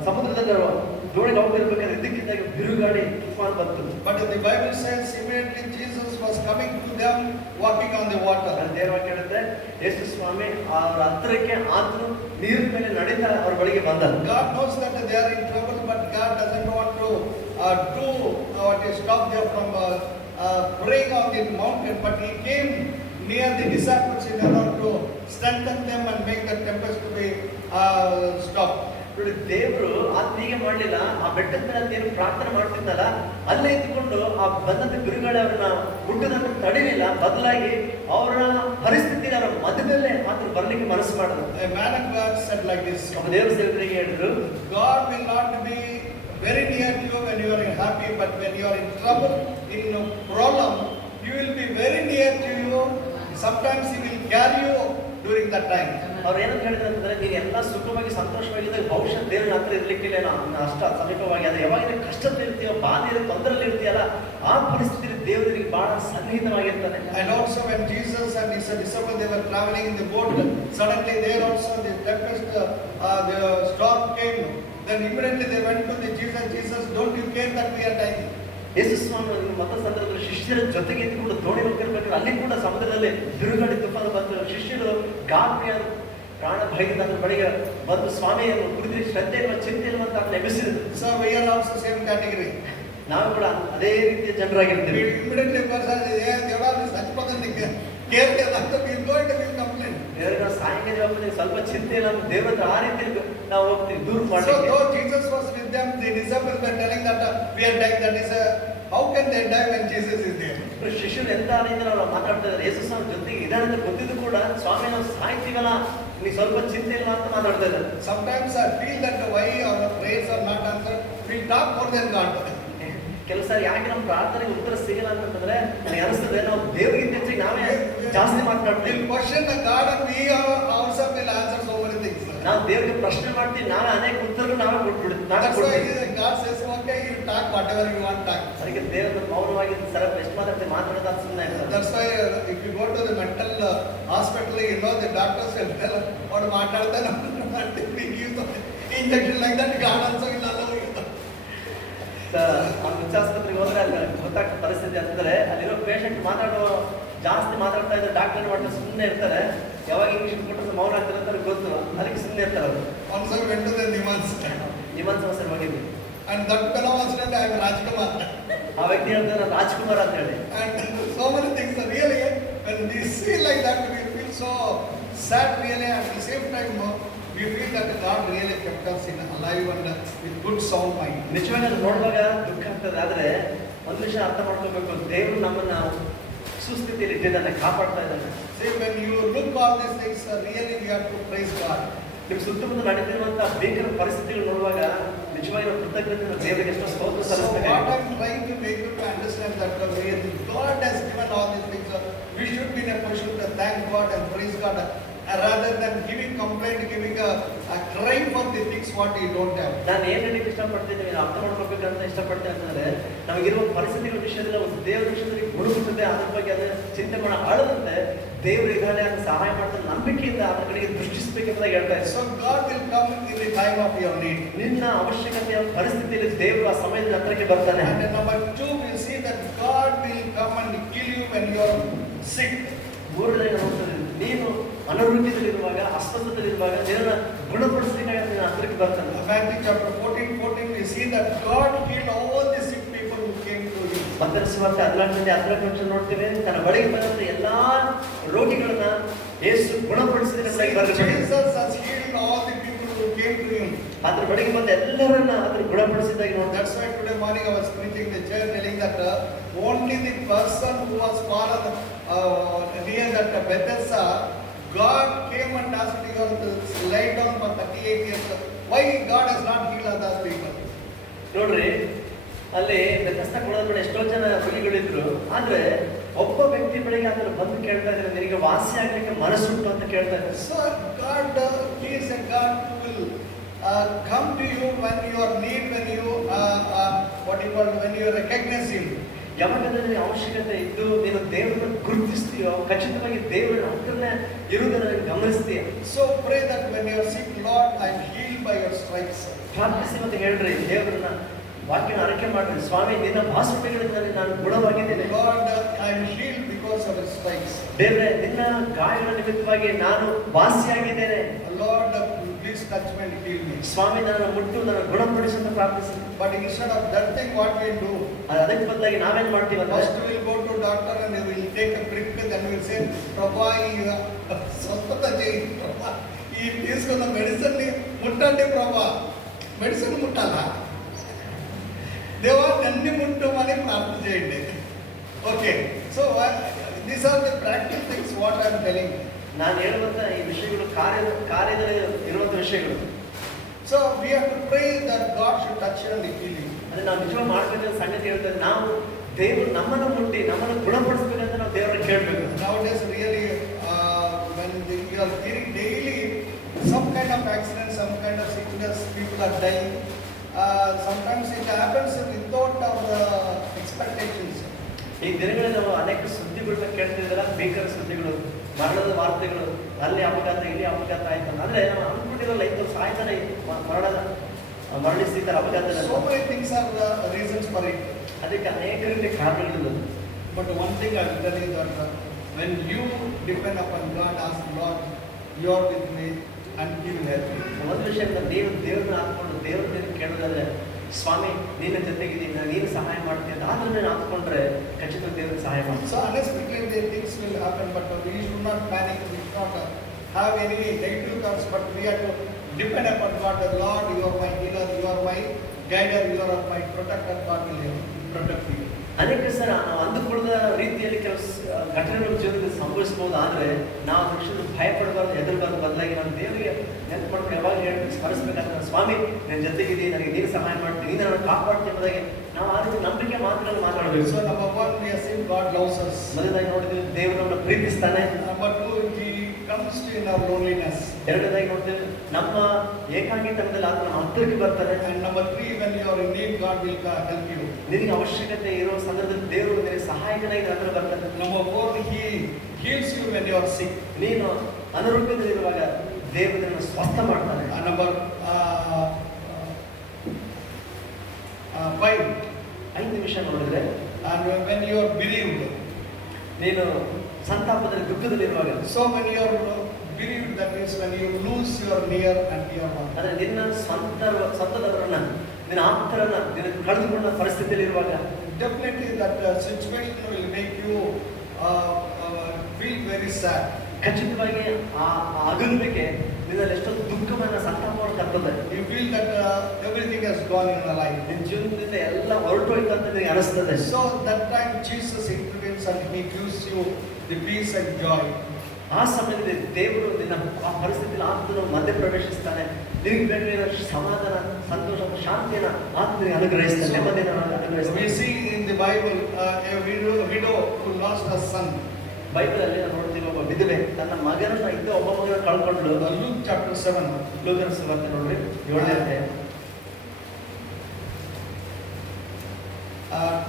ಸಮುದ್ರದಲ್ಲಿ ದೋಣಿಗೆ ಹೋಗಿರ್ಬೇಕಾದ್ರೆ ಇದಕ್ಕಿದ್ದಾಗ ಬಿರುಗಾಳಿ ತುಫಾನ್ ಬಂತು. But the Bible says immediately Jesus was coming to them walking on the water. ದೇವರ ಕೇಳುತ್ತೆ, ಯೇಸು ಸ್ವಾಮಿ ಅವರ ಹತ್ತಿರಕ್ಕೆ ಆತನು ನೀರಿನ ಮೇಲೆ ನಡೀತಾ ಅವ್ರ ಬಳಿಗೆ ಬಂದ. God knows that they are in trouble, but God doesn't want to stop them from praying on the mountain, but He came near the disciples in order to strengthen them and make the tempest to be stopped. ನೋಡಿ, ದೇವರು ಹೀಗೆ ಮಾಡಲಿಲ್ಲ. ಆ ಬೆಟ್ಟದ ಮೇಲೆ ದೇವರು ಪ್ರಾರ್ಥನೆ ಮಾಡ್ತಿದ್ದಲ್ಲ, ಅಲ್ಲೇ ಇದ್ದುಕೊಂಡು ಆ ಬಂದಂತ ಬಿರುಗಾಳಿ ಅವ್ರನ್ನ ಹುಟ್ಟದಂತ ತಡಿಲಿಲ್ಲ, ಬದಲಾಗಿ ಅವರ ಪರಿಸ್ಥಿತಿ ಅವರ ಮಧ್ಯದಲ್ಲೇ ಆತನು ಬರ್ಲಿಕ್ಕೆ ಮನಸ್ಸು ಮಾಡಿದ್ರು. A man of God said like this, ದೇವರ ಸೇವಕರಿಗೆ ಹೇಳಿದ್ರು, God will not be very near to you when you are happy, but when you are in trouble, in a problem, He will be very near to you. Sometimes He will carry you during that time. ಅವ್ರು ಏನಂತ ಹೇಳಿದ್ರು ಅಂತಂದ್ರೆ, ನೀನು ಎಲ್ಲ ಸುಖವಾಗಿ ಸಂತೋಷವಾಗಿದ್ದಾಗ ಬಹುಶಃ ದೇವರ ಹತ್ರ ಇರ್ಲಿಕ್ಕಿಲ್ಲ, ಅಷ್ಟ ಸಮೀಪವಾಗಿ. ಆದ್ರೆ ಯಾವಾಗ ನೀನು ಕಷ್ಟದಲ್ಲಿ ಇರ್ತೀಯೋ, ಬಾಧೆ ತೊಂದರೆಯಲ್ಲಿ ಇರ್ತೀಯಲ್ಲ, ಆ ಪರಿಸ್ಥಿತಿಯಲ್ಲಿ ದೇವರಿಗೆ ಬಹಳ ಸನ್ನಿಹಿತವಾಗಿರ್ತಾನೆ. And also when Jesus and His disciples, they were traveling in the boat, suddenly there also the tempest, the storm came. Then immediately they went to the Jesus, don't you care that we are dying? ಯೇಸು ಸ್ವಾಮಿ ಮತ್ತ ಸಂದರ್ಭದಲ್ಲಿ ಶಿಷ್ಯರ ಜೊತೆಗೆ ಇದ್ದುಕೊಂಡು ದೋಣಿ ಹೋಗಿರ್ಬೇಕಾದ್ರೆ ಅಲ್ಲಿ ಕೂಡ ಸಮುದ್ರದಲ್ಲಿ ಬಿರುಗಾಳಿ ತುಫಾನು ಬಂತು. ಶಿಷ್ಯರು ಗಾಬರಿಯ ಪ್ರಾಣ ಭಯದಿಂದ ಅದರ ಬಳಿಗೆ ಬಂದು ಸ್ವಾಮಿಯನ್ನು ಕುರಿತು ಶ್ರದ್ಧೆ ಇರುವ ಚಿಂತೆ ಇರುವಂತ ಎಬ್ಬಿಸಿದ್ರು. So we are also same category. ನಾವು ಕೂಡ ಅದೇ ರೀತಿಯ ಜನರಾಗಿರ್ತೀವಿ. Immediately person is ದೇವರಾದ್ರೆ ಸಚ್ಚಿಪದನಿಗೆ ಕೇರ್ ಅಂತ will go and will complain. ದೇವರ ಸಾಯಂಕಾಲ ಸ್ವಲ್ಪ ಚಿಂತೆ ಇಲ್ಲ ಅಂತ ದೇವರ ಹತ್ರ ಆ ರೀತಿ ನಾವು ಹೋಗ್ತೀವಿ ದೂರ So ಮಾಡಲಿಕ್ಕೆ. though Jesus was with them, the disciples were telling that we are dying. That is how can they die when Jesus is there? ಶಿಷ್ಯರು ಎಂತ ರೀತಿಯಲ್ಲಿ ಅವರು ಮಾತಾಡ್ತಾ ಇದ್ದಾರೆ, ಯೇಸು ಸ್ವಾಮಿ ಜೊತೆಗೆ ಇದಾರೆ ಅಂತ ಗೊತ್ತಿದ್ದು ಕೂಡ ಸ್ವಾಮಿ ನಾವು ಸಾಯ್ತೀವಲ್ಲ ನೀವು ಸ್ವಲ್ಪ ಚಿಂತೆ ಇಲ್ಲ ಅಂತ ಮಾತಾಡ್ತಾ ಇದ್ದಾರೆ. Sometimes I feel that why our prayers are not answered. We talk more than God. ಕೆಲವು ಸಾರಿ ಯಾಕೆ ನಮ್ಮ ಪ್ರಾರ್ಥನೆಗೆ ಉತ್ತರ ಸಿಗಲ್ಲ ಅಂತಂದ್ರೆ ನನಗೆ ಅನಿಸ್ತದೆ ನಾವು ದೇವರಿಗಿಂತ ಹೆಚ್ಚಿಗೆ ನಾವೇ ಜಾಸ್ತಿ ಮಾತನಾಡ್ತೀವಿ. We'll question the God and we ourselves will answer so many things. ನಾವು ದೇವರಿಗೆ ಪ್ರಶ್ನೆ ಮಾಡ್ತೀವಿ, ನಾವೇ ಅನೇಕ ಉತ್ತರಗಳು ನಾವೇ ಕೊಟ್ಬಿಡ್ತೀವಿ. That's why God says, okay, you talk whatever you want to talk. ಅದಕ್ಕೆ ದೇವರ ಮೌನವಾಗಿ ಸರ ಎಷ್ಟು ಮಾತಾಡ್ತೀವಿ ಮಾತಾಡೋದು ಸುಮ್ಮನೆ ಆಗ್ತದೆ. That's why if you go to the mental hospital, you know the doctors will tell what ಮಾತಾಡ್ತಾನೆ injection like that. God also will allow you. ಅವ್ನು ಆಸ್ಪತ್ರೆಗೆ ಹೋದ್ರೆ ಅಲ್ಲಿ ಗೊತ್ತಾಗ್ತ ಪರಿಸ್ಥಿತಿ ಅಂತಂದ್ರೆ ಅಲ್ಲಿರೋ ಪೇಷಂಟ್ ಜಾಸ್ತಿ ಮಾತಾಡ್ತಾ ಇದ್ದಾರೆ, ಡಾಕ್ಟರ್ ಮಾಡ್ತಾ ಸುಮ್ಮನೆ ಇರ್ತಾರೆ. ಯಾವಾಗ ಇಂಗ್ಲೀಷ್ ಕೊಟ್ಟರೆ ಮೌನ ಆಗ್ತಾರೆ ಅಂತ ಗೊತ್ತು, ಅದಕ್ಕೆ ಸುಮ್ಮನೆ ಇರ್ತಾರೆ ಅವರು. Also went to the Nimans ಸಮಸ್ಯೆ ಹೋಗಿದ್ವಿ. and that fellow was named I am Rajkumar. ಆ ವ್ಯಕ್ತಿ ಹೇಳ್ತಾರೆ ರಾಜ್ಕುಮಾರ್ ಅಂತ ಹೇಳಿ. And so many things are really when we see like that we feel so sad really. At the same time we feel that God really kept us in alive and with good sound mind. ನಿಜವಾಗಿ ಅದು ನೋಡುವಾಗ ದುಃಖ ಆಗ್ತದೆ. ಆದ್ರೆ ಒಂದು ವಿಷಯ ಅರ್ಥ ಮಾಡ್ಕೋಬೇಕು, ದೇವರು ನಮ್ಮನ್ನ ಸುಸ್ಥಿತಿಯಲ್ಲಿ ಇಟ್ಟಿದ್ದಾನೆ, ಕಾಪಾಡ್ತಾ ಇದ್ದಾನೆ. See, when you look all these things, really we have to praise God. ನಿಮ್ಮ ಸುತ್ತಮುತ್ತ ನಡೆದಿರುವಂತಹ ಭೀಕರ ಪರಿಸ್ಥಿತಿಗಳು ನೋಡುವಾಗ ನಿಜವಾಗಿ ನಾವು ಕೃತಜ್ಞತೆ ದೇವರಿಗೆ ಎಷ್ಟೋ ಸ್ತೋತ್ರ So ಸಲ್ಲಿಸ್ತೇವೆ. what I'm trying to make you to understand that really God has given all these things. We should be in a position to thank God and praise God rather than giving complaint, giving a cry for the things what you don't have. ನಾನು ಏನ್ ಹೇಳಿಕ್ಕೆ ಇಷ್ಟಪಡ್ತೀನಿ, ಅರ್ಥ ಮಾಡ್ಕೋಬೇಕಂತ ಇಷ್ಟಪಡ್ತೇನೆ ಅಂತಂದ್ರೆ ನಮಗಿರುವ ಪರಿಸ್ಥಿತಿಗಳ ವಿಷಯದಲ್ಲಿ ಒಂದು ದೇವರ ವಿಷಯದಲ್ಲಿ ಗುಣಗುಟ್ಟದೆ ಅದ್ರ ಬಗ್ಗೆ ಅದನ್ನ ಚಿಂತೆ ಮಾಡಿ ಆಳದಂತೆ ದೇವರು ಇದ್ದಾನೆ ಅಂತ ಸಹಾಯ ಮಾಡ್ತಾರೆ ನಂಬಿಕೆಯಿಂದ ಅದ್ರ ಕಡೆಗೆ ದೃಷ್ಟಿಸಬೇಕೆಂತ ಹೇಳ್ತಾ ಇದ್ದಾರೆ. So God will come in the time of your need. ನಿನ್ನ ಅವಶ್ಯಕತೆಯ ಪರಿಸ್ಥಿತಿಯಲ್ಲಿ ದೇವರು ಆ ಸಮಯದ ಹತ್ರಕ್ಕೆ ಬರ್ತಾನೆ. And number 2 we see that God will come and kill you when you are sick. ಮೂರನೇ ನೋಡ್ತಾರೆ, ನೀನು ಅನಾರೋಗ್ಯದಲ್ಲಿರುವಾಗ ಅಸ್ವಸ್ಥದಲ್ಲಿರುವಾಗ ನಿನ್ನನ್ನು ಗುಣಪಡಿಸಲಿಕ್ಕೆ ನಿನ್ನ ಹತ್ರಕ್ಕೆ ಬರ್ತಾನೆ. Matthew chapter 14 we see that God healed all the sick people who came to him. ಮತ್ತೊಂದು ಸುವಾರ್ತೆ 14 ನೋಡ್ತೇವೆ, ತನ್ನ ಬಳಿಗೆ ಬಂದಂತ ಎಲ್ಲಾ ರೋಗಿಗಳನ್ನ ಯೇಸು ಗುಣಪಡಿಸಿದ Jesus has healed all the people who came to him. ಅದ್ರ ಬಳಿಗೆ ಬಂದ ಎಲ್ಲರನ್ನ ಅದ್ರ ಗುಣಪಡಿಸಿದಾಗಿ ನೋಡಿ. That's why today morning I was preaching the church telling that only the person who was fallen near that Bethesda, God came and asked you to lie down for 38 years. Why God has not healed other people? ನೋಡ್ರಿ, ಅಲ್ಲಿ Bethesda ಕೊಡೋದ್ರಲ್ಲಿ ಎಷ್ಟೋ ಜನ ರೋಗಿಗಳಿದ್ರು, ಆದ್ರೆ ಒಬ್ಬ ವ್ಯಕ್ತಿ ಬಳಿಗೆ ಅದನ್ನ ಬಂದು ಕೇಳ್ತಾ ಇದ್ದಾರೆ, ನಿನಗೆ ವಾಸಿ ಆಗ್ಲಿಕ್ಕೆ ಮನಸ್ಸುಂಟು ಅಂತ ಕೇಳ್ತಾ ಇದ್ದಾರೆ. So God he is a God who will come to you when you are need, when you what you call when you recognize him. ಯಾವಾಗಂದ್ರೆ ನಿನಗೆ ಅವಶ್ಯಕತೆ ಇದ್ದು ನೀನು ದೇವರನ್ನು ಗುರುತಿಸ್ತೀಯೋ, ಖಚಿತವಾಗಿ ದೇವರ ಹತ್ರನೇ ಇರುವುದನ್ನು ಗಮನಿಸ್ತೀಯ. So pray that when you are sick, Lord, I am healed by your stripes. ಪ್ರಾರ್ಥಿಸಿ ಮತ್ತೆ ಹೇಳ್ರಿ, ದೇವರನ್ನ ವಾಕ್ಯನ ಅರಿಕೆ ಮಾಡ್ರಿ, ಸ್ವಾಮಿ ನಿನ್ನ ಬಾಸುಟೆಗಳಿಂದ ನಾನು ಗುಣವಾಗಿದ್ದೇನೆ. Lord, I am healed because of your stripes. ದೇವರೇ, ನಿನ್ನ ಗಾಯಗಳ ನಿಮಿತ್ತವಾಗಿ ನಾನು ವಾಸಿಯಾಗಿದ್ದೇನೆ. Lord, please touch me and heal me. ಸ್ವಾಮಿ ನನ್ನ ಮುಟ್ಟು ನನ್ನ ಗುಣಪಡಿಸು ಅಂತ ಪ್ರಾರ್ಥಿಸಿ. But instead of that thing, what we do? ಅದಕ್ಕೆ ಬದಲಾಗಿ ನಾವೇನ್ ಮಾಡ್ತೀವಿ ಅಂದ್ರೆ, first we will go to doctor and we will take a prick, then we will say, Prabha, ಸ್ವಸ್ಥತ చేయి Prabha. ఈ తీసుకున్న మెడిసిన్ ని ముట్టండి Prabha. మెడిసిన్ ముట్టాల. దేవా నన్ను ముట్టమని ప్రార్థన చేయండి. Okay. So these are the practical things what I am telling you. ನಾನು ಹೇಳುವಂತ ಈ ವಿಷಯಗಳು ಕಾರ್ಯದಲ್ಲಿ ಇರುವಂತ ವಿಷಯಗಳು. So we have to pray that God should touch and heal you. ಅಂದ್ರೆ ನಾವು ನಿಜವಾಗಿ ಮಾಡಬೇಕಾದ ಸಂಗತಿ ಹೇಳ್ತಾರೆ, ನಾವು ದೇವರು ನಮ್ಮನ್ನು ಮುಟ್ಟಿ ನಮ್ಮನ್ನು ಗುಣಪಡಿಸಬೇಕಂತ ನಾವು ದೇವರನ್ನ ಕೇಳಬೇಕು. Nowadays really when you are hearing daily some kind of accident, some kind of sickness, people are dying. Sometimes it happens without our expectations. ಈ ದಿನಗಳಲ್ಲಿ ನಾವು ಅನೇಕ ಸುದ್ದಿಗಳನ್ನ ಕೇಳ್ತಿದ್ದಲ್ಲ, ಭೀಕರ ಸುದ್ದಿಗಳು, ಮರಣದ ವಾರ್ತೆಗಳು, ಅಲ್ಲಿ ಅಪಘಾತ ಇಲ್ಲಿ ಅಪಘಾತ ಆಯ್ತು ಅಂದ್ರೆ ನಾವು ಅಂದ್ಕೊಂಡಿರಲ್ಲ ಇಂಥ ಸಾಯ್ತಾರೆ, ಮರಣಿಸ್ತಿದ್ದಾರೆ ಅಪಘಾತ. So many things are the reasons for it. ಅದಕ್ಕೆ ಅನೇಕ ರೀತಿಯ ಕಾರಣಗಳಿವೆ. But one thing I will tell you that when you depend upon God, ask Lord, you are with me and He will help you. ಒಂದು ವಿಷಯ ನೀವು ದೇವರನ್ನ ಹಾಕೊಂಡು ದೇವರನ್ನ ಕೇಳೋದಾದ್ರೆ, ಸ್ವಾಮಿ ನಿನ್ನ ಜೊತೆಗಿದ್ದೀನಿ, ನೀನು ಸಹಾಯ ಮಾಡ್ತೀನಿ ಅಂತ ಆದ್ರೆ ನಾನು ಹಾಕೊಂಡ್ರೆ ಖಚಿತ ದೇವರಿಗೆ ಸಹಾಯ ಮಾಡ್ತೀನಿ. So unexpectedly the things will happen, but we should not panic. We should not have any negative thoughts, but we have to depend upon God. The Lord, you are my healer, you are my guider, you are my protector. God will protect you. ಅನೇಕ ಸಲ ನಾವು ಅಂದುಕೊಳ್ಳದ ರೀತಿಯಲ್ಲಿ ಕೆಲವು ಘಟನೆಗಳು ಜೀವನದಲ್ಲಿ ಸಂಭವಿಸಬಹುದು. ಆದರೆ ನಾವು ಮನುಷ್ಯರು ಭಯ ಪಡಬಾರ್ದು, ಹೆದರಬಾರ್ದು. ಬದಲಾಗಿ ನಾನು ದೇವರಿಗೆ ನೆನಪು ಮಾಡ್ಕೊಂಡು ಯಾವಾಗ ಹೇಳಿ ಸ್ಮರಿಸಬೇಕಾದ್ರೆ, ಸ್ವಾಮಿ ನನ್ನ ಜೊತೆಗಿದ್ದೀನಿ, ನನಗೆ ನೀನು ಸಹಾಯ ಮಾಡ್ತೀನಿ, ನೀನು ನನ್ನ ಕಾಪಾಡ್ತೀನಿ ಎಂಬುದಾಗಿ ನಾವು ಆ ರೀತಿ ನಂಬಿಕೆ ಮಾತುಗಳನ್ನು ಮಾತಾಡಬೇಕು. So number one, we have seen God loves us. ಮೊದಲನೇದಾಗಿ ನೋಡಿದ್ರೆ ದೇವರು ನಮ್ಮನ್ನು ಪ್ರೀತಿಸ್ತಾನೆ. Number two, He comes to in our loneliness. ಎರಡನೇದಾಗಿ ನೋಡ್ತೇವೆ ನಮ್ಮ ಏಕಾಂಗಿತನದಲ್ಲಿ ಆತನ ಹತ್ತಿರಕ್ಕೆ ಬರ್ತಾನೆ. And number three, when you are in need, God will help you. ನಿನಗೆ ಅವಶ್ಯಕತೆ ಇರೋ ಸಂದರ್ಭದಲ್ಲಿ ದೇವರು ನಿನಗೆ ಸಹಾಯಕನಾಗಿ ಹತ್ತಿರ ಬರ್ತಾನೆ. Number four, He heals you when you are sick. ನೀನು ಅನಾರೋಗ್ಯದಲ್ಲಿರುವಾಗ ದೇವರು ನಿನ್ನನ್ನು ಸ್ವಸ್ಥ ಮಾಡ್ತಾನೆ. Number five, 5 ನಿಮಿಷ ನೋಡಿದ್ರೆ, and when you are bereaved. ನೀನು ಸಂತಾಪದಲ್ಲಿ ದುಃಖದಲ್ಲಿರುವಾಗ, So when you are bereaved, that means when you lose your near and dear one. ಅಂದ್ರೆ ನಿನ್ನ ಸ್ವಂತದವರನ್ನ, ನಿನ್ನ ಆಪ್ತರನ್ನ ನಿನ್ನ ಕಳೆದುಕೊಂಡ ಪರಿಸ್ಥಿತಿಯಲ್ಲಿ ಇರುವಾಗ, Definitely that situation will make you feel very sad. ಖಚಿತವಾಗಿ ಆ ಅಗಲುವಿಕೆ ನಿನ್ನಲ್ಲಿ ಎಷ್ಟೊಂದು ದುಃಖವನ್ನ ಸಂತಾಪವನ್ನು ತರ್ತದೆ. You feel that everything has gone in your life. ನಿನ್ನ ಜೀವನದಿಂದ ಎಲ್ಲ ಹೊರಟೋಯ್ತು ಅಂತ ನಿನಗೆ ಅನಿಸ್ತದೆ. So that time Jesus intervenes and He gives you the peace and joy. ಆ ಸಮಯದಲ್ಲಿ ದೇವರು ನಿನ್ನ ಆ ಪರಿಸ್ಥಿತಿಯಲ್ಲಿ ಆತನು ಮಧ್ಯೆ ಪ್ರವೇಶಿಸ್ತಾನೆ. ನಿನಗೆ ಬೇಕಾಗಿರೋ ಸಮಾಧಾನ, ಸಂತೋಷ, ಶಾಂತಿಯನ್ನ ಆತನಿಗೆ ಅನುಗ್ರಹಿಸ್ತಾನೆ, ನೆಮ್ಮದಿಯನ್ನು ಅನುಗ್ರಹಿಸ್ತಾನೆ. We see in the Bible a widow who lost her son. Bible ಅಲ್ಲಿ ನಾವು ನೋಡ್ತೀವಿ, ಒಬ್ಬ ವಿಧವೆ ತನ್ನ ಮಗನನ್ನ ಇದ್ದ ಒಬ್ಬ ಮಗನ ಕಳ್ಕೊಂಡ್ಲು. Luke chapter 7. ಲೂಕನ ಸುವಾರ್ತೆ ನೋಡ್ರಿ 7ನೇ ಅಧ್ಯಾಯ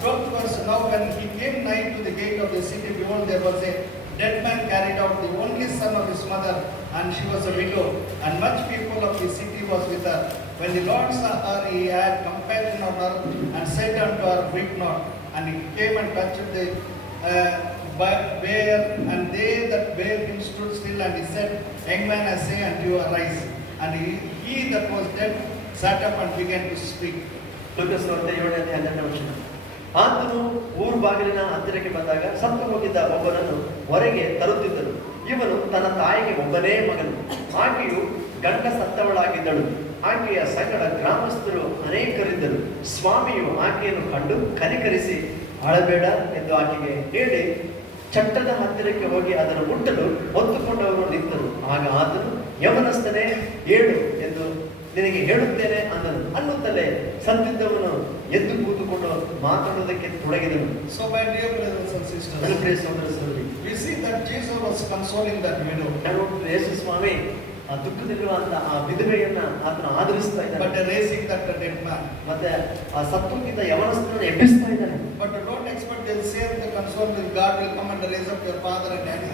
12th verse. Now when he came nigh to the gate of the city, behold, there was a dead man carried out, the only son of his mother, and she was a widow, and much people of the city was with her. When the Lord saw her, He had compassion on her, and said unto her, Weep not. And He came and touched the bier, and they that bare him stood still, and He said, Young man, I say unto you, arise. And he that was dead sat up and began to speak. ಲೂಕನ ಸುವಾರ್ತೆ 7ನೇ ಅಧ್ಯಾಯ 12ನೇ ವಚನ. ಆತನು ಊರು ಬಾಗಿಲಿನ ಹತ್ತಿರಕ್ಕೆ ಬಂದಾಗ ಸತ್ತು ಹೋಗಿದ್ದ ಒಬ್ಬನನ್ನು ಹೊರಗೆ ತರುತ್ತಿದ್ದನು. ಇವನು ತನ್ನ ತಾಯಿಗೆ ಒಬ್ಬನೇ ಮಗನು, ಆಕೆಯು ಗಂಡ ಸತ್ತವಳಾಗಿದ್ದಳು. ಆಕೆಯ ಸಂಗಡ ಗ್ರಾಮಸ್ಥರು ಅನೇಕರಿದ್ದರು. ಸ್ವಾಮಿಯು ಆಕೆಯನ್ನು ಕಂಡು ಕನಿಕರಿಸಿ, ಅಳಬೇಡ ಎಂದು ಆಕೆಗೆ ಹೇಳಿ ಚಟ್ಟದ ಹತ್ತಿರಕ್ಕೆ ಹೋಗಿ ಅದನ್ನು ಮುಟ್ಟಲು ಹೊತ್ತುಕೊಂಡವರು ನಿಂತರು. ಆಗ ಆತನು, ಯವನಸ್ಥನೇ ಏಳು ಎಂದು ನಿನಗೆ ಹೇಳುತ್ತೇನೆ ಅಂದನು. ಅನ್ನುತ್ತಲೇ ಸತ್ತಿದ್ದವನು ಎದ್ದು ಕೂತುಕೊಂಡು ಮಾತಾಡುವುದಕ್ಕೆ ತೊಡಗಿದನು. So my dear brothers and sisters, ನನ್ನ ಪ್ರಿಯ ಸಹೋದರರೇ, we see that Jesus was consoling that widow. ಯೇಸು ಸ್ವಾಮಿ ಆ ದುಃಖದಲ್ಲಿರುವಂತ ಆ ವಿಧವೆಯನ್ನ ಆತನ ಆದರಿಸ್ತಾ ಇದ್ದಾನೆ. But raising that dead man. ಮತ್ತೆ ಆ ಸತ್ತೋಗಿದ್ದ ಯವನಸ್ಥನನ್ನು ಎಬ್ಬಿಸ್ತಾ ಇದ್ದಾನೆ. But don't expect they'll save the console with God will come and raise up your father and daddy.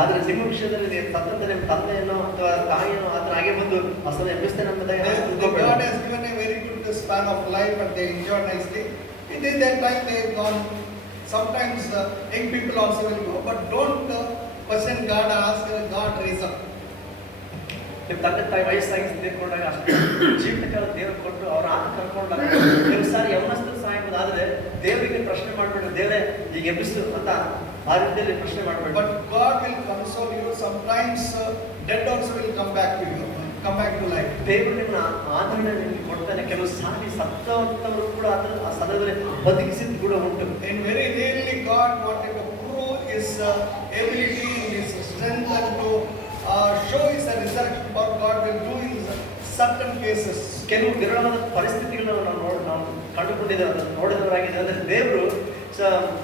ಆದ್ರೆ ನಿಮ್ಮ ವಿಷಯದಲ್ಲಿ ಸತ್ತಂತ ನಿಮ್ಮ ತಂದೆಯನ್ನು ಅಥವಾ ತಾಯಿಯನ್ನು ಆತನ ಹಾಗೆ ಬಂದು ಅಸಲ ಎಬ್ಬಿಸ್ತೇನೆ ಅನ್ನೋದಾಗಿ God has given a very good span of life and they enjoy nicely. In that time they have gone. Sometimes young people also will go, but don't question God and ask God raise up. ನಿಮ್ಮ ತಂದೆ ತಾಯಿ ವಯಸ್ಸಾಗಿ ತೀರ್ಕೊಂಡಾಗ ಅಷ್ಟು ಜೀವಿತಕಾಲ ದೇವರು ಕೊಟ್ಟು ಅವ್ರ ಆತ ಕರ್ಕೊಂಡಾಗ ಕೆಲವು ಸಾರಿ ಯವನಸ್ಥರು ಸಹಾಯ ಆದ್ರೆ ದೇವರಿಗೆ ಪ್ರಶ್ನೆ ಮಾಡ್ಬೇಡ್ರಿ, ದೇವರೇ ಈಗ ಎಬ್ಬಿಸು ಅಂತ ಆ ರೀತಿಯಲ್ಲಿ ಪ್ರಶ್ನೆ ಮಾಡ್ಬೇಡ್ರಿ. But God will console you. Sometimes dead also will come back to you, come back to life. ದೇವರು ನಿಮ್ಮ ಆದರಣೆ ನಿಮಗೆ ಕೊಡ್ತಾನೆ. ಕೆಲವು ಸಾರಿ ಸತ್ತವರು ಕೂಡ ಆ ಸಂದರ್ಭದಲ್ಲಿ ಬದುಕಿಸಿದ್ದು ಕೂಡ ಉಂಟು. And very rarely God wanted to prove His ability, His strength, and to show His resurrection. But God will do in certain cases. ಕೆಲವು ವಿರಳವಾದ ಪರಿಸ್ಥಿತಿಗಳನ್ನು ನಾವು ಕಂಡುಕೊಂಡಿದ್ದೇವೆ, ಅದನ್ನು ನೋಡಿದವರಾಗಿದೆ. ಅಂದರೆ ದೇವರು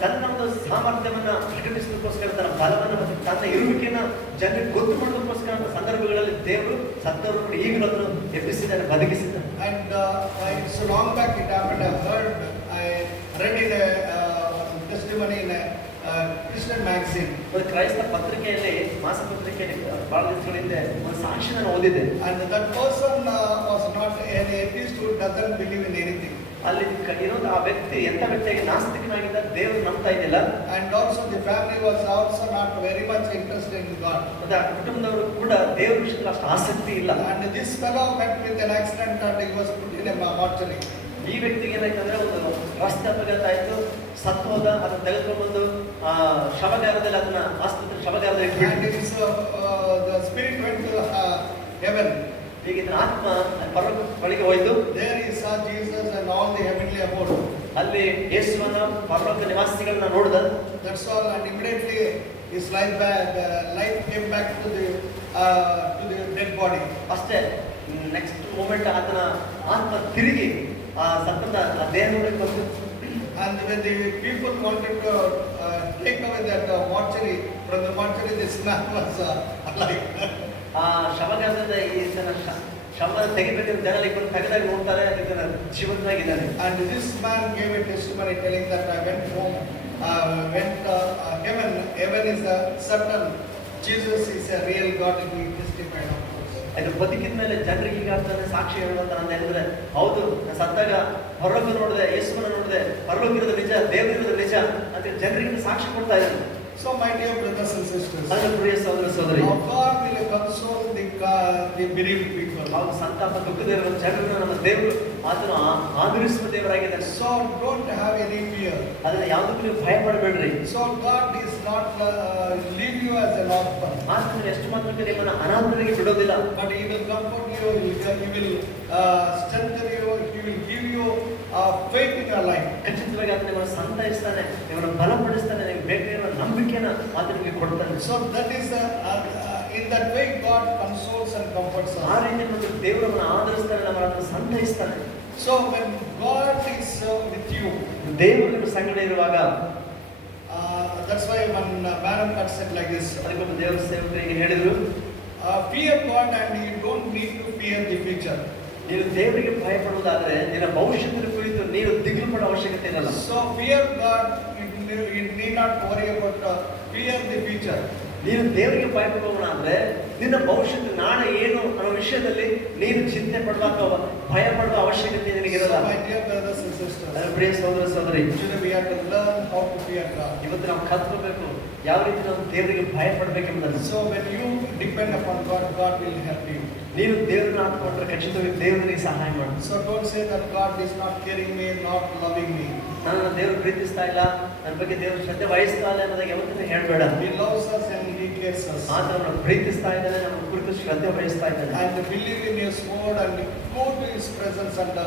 ತನ್ನ ಒಂದು ಸಾಮರ್ಥ್ಯವನ್ನ ಪ್ರಕಟಿಸೋದಕ್ಕೋಸ್ಕರ, ತನ್ನ ಬಲವನ್ನು ಮತ್ತು ತನ್ನ ಇರುವಿಕೆಯನ್ನ ಜನರಿಗೆ ಗೊತ್ತು ಮಾಡೋದಕ್ಕೋಸ್ಕರ ಸಂದರ್ಭಗಳಲ್ಲಿ ದೇವರು ಸತ್ತವರು ಈಗಲೂ ಅದನ್ನು ಎಬ್ಬಿಸಿದ್ದಾನೆ, ಬದುಕಿಸಿದ್ದಾನೆ. And it's long back it happened. I read in a testimony in a Christian magazine. ಒಂದು ಕ್ರೈಸ್ತ ಪತ್ರಿಕೆಯಲ್ಲಿ, ಮಾಸ ಪತ್ರಿಕೆಯಲ್ಲಿ ಬಹಳ ದಿವಸಗಳಿಂದ ಒಂದು ಸಾಕ್ಷಿ ನಾನು ಓದಿದೆ. And that person was not an atheist who doesn't believe in anything. ಅಲ್ಲಿ ಇರೋದು ಆ ವ್ಯಕ್ತಿ ಎಂತ ವ್ಯಕ್ತಿಯಾಗಿ ನಾಸ್ತಿಕನಾಗಿದ್ದ, ದೇವರು ನಂಬ್ತಾ ಇದ್ದಿಲ್ಲ. And also the family was also not very much interested in God. ಮತ್ತೆ ಆ ಕುಟುಂಬದವರು ಕೂಡ ದೇವರ ವಿಷಯದಲ್ಲಿ ಅಷ್ಟು ಆಸಕ್ತಿ ಇಲ್ಲ. And this fellow met with an accident and he was put in a mortuary. ಈ ವ್ಯಕ್ತಿಗೆ ಏನಾಯ್ತಂದ್ರೆ ಒಂದು ರಸ್ತೆ ಅಪಘಾತ ಆಯ್ತು, ಸತ್ತು ಹೋದ, ಅದನ್ನ ತೆಗೆದುಕೊಂಡ್ಬಂದು ಶವಗಾರದಲ್ಲಿ ಅದನ್ನ ಆಸ್ಪತ್ರೆ ಶವಗಾರದಲ್ಲಿ And ಇಟ್ಬಿಟ್ಟು his, the spirit went to heaven. ಈಗ ಇದನ್ನ ಆತ್ಮ ಪರಲೋಕ ಬಳಿಗೆ ಹೋಯ್ತು. There he saw Jesus and all the heavenly abode. ಅಲ್ಲಿ ಯೇಸುವನ್ನ ಪರಲೋಕ ನಿವಾಸಿಗಳನ್ನ ನೋಡಿದ. That's all, and immediately his life came back to the dead body. ಅಷ್ಟೇ, ನೆಕ್ಸ್ಟ್ ಮೂಮೆಂಟ್ ಆತನ ಆತ್ಮ ತಿರುಗಿ ಆ ಸತ್ತದ ಆ ದೇಹದೊಳಗೆ ಬಂತು. And when the people wanted to take away that mortuary, from the mortuary this man was alive. ಆ ಶವಗಾರದಿಂದ ಈತನ ಶವ ತೆಗಿಬೇಕಂತ ಜನ ಬಂದು ತೆಗೆದಾಗ ನೋಡ್ತಾರೆ ಇದನ್ನ ಜೀವಂತವಾಗಿದ್ದಾನೆ. And this man gave a testimony telling that I went home, heaven is a certain, Jesus is a real God, and he testified of course. ಅದು ಬದುಕಿದ ಮೇಲೆ ಜನರಿಗೆ ಹೀಗಾಗ್ತಾನೆ ಸಾಕ್ಷಿ ಹೇಳುವಂತ ನಾನು ಹೇಳಿದ್ರೆ ಹೌದು, ನಾನು ಸತ್ತಾಗ ಪರಲೋಕ ನೋಡಿದೆ, ಯೇಸುವನ್ನ ನೋಡಿದೆ, ಪರಲೋಕ ಇರೋದು ನಿಜ, ದೇವರಿರೋದು ನಿಜ ಅಂತ ಜನರಿಗೆ ಸಾಕ್ಷಿ ಕೊಡ್ತಾ ಇದ್ದಾನೆ. So my dear brothers and sisters, ನನ್ನ ಪ್ರಿಯ ಸಹೋದರ ಸಹೋದರಿ, our God will console the bereaved people. ನಾವು ಸಂತಾಪ ದುಃಖದಲ್ಲಿರುವ ಜನರನ್ನು ನಮ್ಮ ದೇವರು ಆತನು ಆದರಿಸುವ ದೇವರಾಗಿದ್ದಾನೆ. So don't have any fear. ಅದನ್ನ ಯಾವುದಕ್ಕೂ ನೀವು ಭಯ ಪಡಬೇಡ್ರಿ. So God is not leave you as an orphan. ಆತನು ಎಷ್ಟು ಮಾತ್ರಕ್ಕೆ ನಿಮ್ಮನ್ನ ಅನಾಥರಿಗೆ ಬಿಡೋದಿಲ್ಲ. But he will comfort you, he will strengthen you, he will give you faith in your life. ಖಚಿತವಾಗಿ ಆತ ನಿಮ್ಮನ್ನು ಸಂತೈಸ್ತಾನೆ, ನಿಮ್ಮನ್ನು ಬಲಪಡಿಸ್ತಾನೆ, ನಿಮಗೆ ಬೇಕಾಗಿರುವ ನಂಬಿಕೆನ ಆತ ನಿಮಗೆ ಕೊಡ್ತಾನೆ. So that is in that way God consoles and comforts ಆ us. ರೀತಿ ಮತ್ತು ದೇವರನ್ನು ಆದರಿಸ್ತಾನೆ, ನಮ್ಮನ್ನು ಸಂತೈಸ್ತಾನೆ. So when God is with you, ದೇವರು ನಿಮ್ಮ ಸಂಗಡ ಇರುವಾಗ, that's why one man of God said like this, ಅದಕ್ಕೊಬ್ಬ ದೇವರ ಸೇವಕರಿಗೆ ಹೇಳಿದ್ರು, fear God and you don't need to fear the future. ನೀನು ದೇವರಿಗೆ ಭಯ ಪಡುವುದಾದ್ರೆ ನಿನ್ನ ಭವಿಷ್ಯದ ಕುರಿತು ನೀನು ದಿಗಿಲು ಪಡೋ ಅವಶ್ಯಕತೆ ಇರಲ್ಲ. So fear God, you need not worry about fear the future. ನೀನು ದೇವರಿಗೆ ಭಯ ಪಡುವವನ ಅಂದ್ರೆ ನಿನ್ನ ಭವಿಷ್ಯದ ನಾಳೆ ಏನು ಅನ್ನೋ ವಿಷಯದಲ್ಲಿ ನೀನು ಚಿಂತೆ ಪಡುವ ಅಥವಾ ಭಯ ಪಡುವ ಅವಶ್ಯಕತೆ ನಿನಗಿರಲ್ಲ. So my dear brothers and sisters, ನನ್ನ ಪ್ರಿಯ ಸಹೋದರ ಸಹೋದರಿ, today we have to learn how to fear God. ಇವತ್ತು ನಾವು ಕಲ್ತ್ಕೋಬೇಕು ಯಾವ ರೀತಿ ನಾವು ದೇವರಿಗೆ ಭಯ ಪಡಬೇಕೆಂಬುದನ್ನು. So when you depend upon God, God will help you. ನೀನು ದೇವರನ್ನ ಆತ್ಕೊಂಡ್ರೆ ಖಚಿತವಾಗಿ ದೇವರಿಗೆ ಸಹಾಯ ಮಾಡು. So don't say that God is not caring me, not loving me. ನನ್ನ ದೇವರು ಪ್ರೀತಿಸ್ತಾ ಇಲ್ಲ, ನನ್ನ ಬಗ್ಗೆ ದೇವರು ಶ್ರದ್ಧೆ ವಹಿಸ್ತಾ ಇಲ್ಲ ಅನ್ನೋದಾಗ ಯಾವತ್ತೂ ಹೇಳ್ಬೇಡ. He loves us and He cares us. ಆತನನ್ನು ಪ್ರೀತಿಸ್ತಾ ಇದ್ದಾನೆ, ನಮ್ಮ ಕುರಿತು ಶ್ರದ್ಧೆ ವಹಿಸ್ತಾ ಇದ್ದಾನೆ. And believe in His word and go to His presence and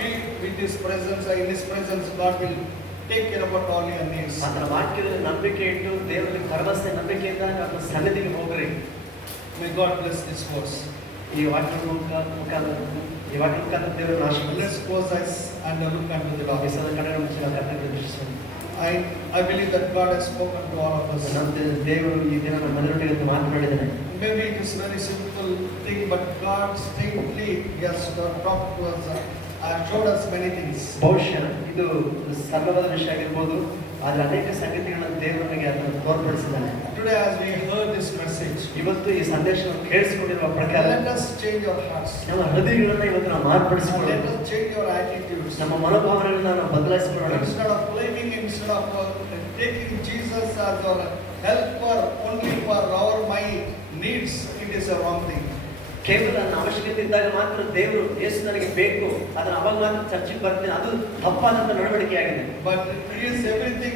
be with His presence. In His presence, God will take care about all your needs. ಆತನ ವಾಕ್ಯದಲ್ಲಿ ನಂಬಿಕೆ ಇಟ್ಟು ದೇವರಲ್ಲಿ ಭರವಸೆ ನಂಬಿಕೆಯಿಂದ ಆತನ ಸನ್ನಿಧಿಗೆ ಹೋಗ್ರಿ. May God bless this verse. ಈ ವಾಕ್ಯ ಮುಖಾಂತರ ದೇವರನ್ನು ಆಶೀರ್ವದಿಸಲಿ. Let's close eyes and look unto the Lord. Kannada ಮುಚ್ಚಿದ ಕರ್ತವ್ಯ ದೃಷ್ಟಿಸೋಣ. I believe that God has spoken to all of us. ನಮ್ಮ ದೇವರು ಈ ದಿನ ನಮ್ಮ ಮನೆಯೊಟ್ಟಿಗೆ ಮಾತನಾಡಿದ್ದಾನೆ. Maybe it is a very simple thing, but God straightly has talked to us and showed us many things. ಬಹುಶಃ ಇದು ಸರಳವಾದ ವಿಷಯ ಆಗಿರ್ಬೋದು, ಆದರೆ ಅನೇಕ ಸಂಗತಿಗಳನ್ನು ದೇವರು ನಮಗೆ ಅದನ್ನು ತೋರ್ಪಡಿಸಿದ್ದಾನೆ. Today as we heard this message, ಇವತ್ತು ಈ ಸಂದೇಶವನ್ನು ಕೇಳಿಸಿಕೊಂಡಿರುವ ಪ್ರಕಾರ let us change our hearts. ನಮ್ಮ ಹೃದಯಗಳನ್ನು ಇವತ್ತು ನಾವು ಮಾರ್ಪಡಿಸಿಕೊಳ್ಳೋಣ. Let us change our attitudes. ನಮ್ಮ ಮನೋಭಾವನೆಗಳನ್ನು ನಾವು ಬದಲಾಯಿಸಿಕೊಳ್ಳೋಣ. Instead of blaming, instead of taking Jesus as our helper only for our my needs, it is a wrong thing. ಕೇವಲ ನನ್ನ ಅವಶ್ಯಕತೆ ಇದ್ದಾಗ ಮಾತ್ರ ದೇವರು ಯೇಸು ನನಗೆ ಬೇಕು, ಅದನ್ನು ಅವಾಗ ಮಾತ್ರ ಚರ್ಚಿಗೆ ಬರ್ತೀನಿ, ಅದು ತಪ್ಪಾದಂತ ನಡವಳಿಕೆಯಾಗಿದೆ. But He is everything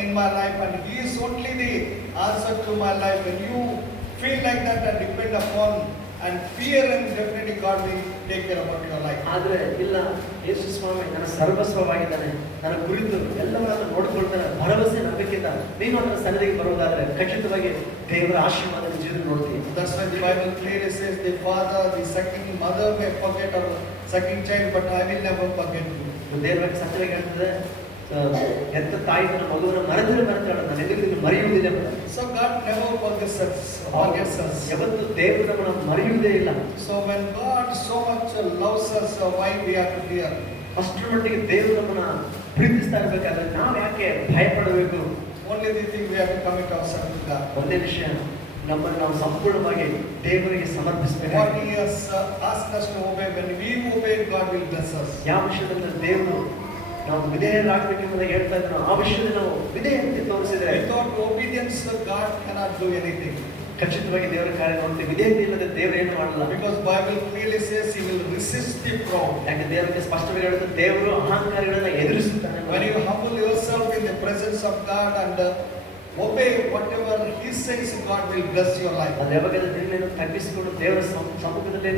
in my life and He is only the answer to my life. When you feel like that and depend upon and fear, and definitely God will take care about your life. ಆದರೆ ಇಲ್ಲ, ಯೇಸು ಸ್ವಾಮಿ ನನ್ನ ಸರ್ವಸ್ವವಾಗಿದ್ದಾನೆ, ನನ್ನ ಕುರಿತು ಎಲ್ಲವನ್ನೂ ನೋಡಿಕೊಳ್ತಾನೆ, ಭರವಸೆ ನಂಬಿಕೆಯಿಂದ ನೀನು ಅದರ ಸನ್ನಿಧಿಗೆ ಬರುವುದಾದರೆ ಖಚಿತವಾಗಿ ದೇವರ ಆಶೀರ್ವಾದ ಜೀವನ ನೋಡ್ತೀವಿ. That's why the Bible clearly says the father, the second mother may forget our second child, but I will never forget you. ದೇವರ ಸತ್ಯವಾಗಿ ಹೇಳ್ತದೆ, ಹೆತ್ತ ತಾಯಿ ತನ್ನ ಮಗುವನ್ನು ಮರೆತರೆ ಮರೆತಾಳೆ, ನಾನು ಎಂದಿಗೂ ಮರೆಯುವುದಿಲ್ಲ. So God never forgets us. ಯಾವತ್ತು ದೇವರು ನಮ್ಮನ್ನು ಮರೆಯುವುದೇ ಇಲ್ಲ. So when God so much loves us, why we have to fear? ಅಷ್ಟರ ಮಟ್ಟಿಗೆ ದೇವರು ನಮ್ಮನ್ನ ಪ್ರೀತಿಸ್ತಾ ಇರಬೇಕಾದ್ರೆ ನಾವು ಯಾಕೆ ಭಯ ಪಡಬೇಕು? Only the thing we have to commit ourselves to God. ಒಂದೇ ವಿಷಯ, ನಮ್ಮನ್ನು ನಾವು ಸಂಪೂರ್ಣವಾಗಿ ದೇವರಿಗೆ ಸಮರ್ಪಿಸಬೇಕು. What He has asked us to obey, when we obey, God will bless us. ಯಾವ ವಿಷಯದಲ್ಲಿ ದೇವರು ನಾವು ವಿಧೇಯರಾಗಬೇಕೆಂಬುದಾಗಿ ಹೇಳ್ತಾ ಇದ್ರು, ಆ ವಿಷಯದಲ್ಲಿ ನಾವು ವಿಧೇಯತೆ ತೋರಿಸಿದ್ರೆ Without obedience, God cannot do anything. ಖಚಿತವಾಗಿ ದೇವರ ಕಾರ್ಯ ನೋಡ್ತೀವಿ. ವಿಧೇಯತೆ ಇಲ್ಲದೆ ದೇವರು ಏನು ಮಾಡಲ್ಲ. Because Bible clearly says he will resist the proud. ಯಾಕೆ ದೇವರಿಗೆ ಸ್ಪಷ್ಟವಾಗಿ ಹೇಳುತ್ತೆ, ದೇವರು ಅಹಂಕಾರಿಗಳನ್ನ ಎದುರಿಸುತ್ತಾನೆ. When you humble yourself in the presence of God and obey whatever he says, God will bless your life. ಅದು ಯಾವಾಗ ನಿನ್ನನ್ನು ತಗ್ಗಿಸಿಕೊಂಡು ದೇವರ ಸಮ್ಮುಖದಲ್ಲಿ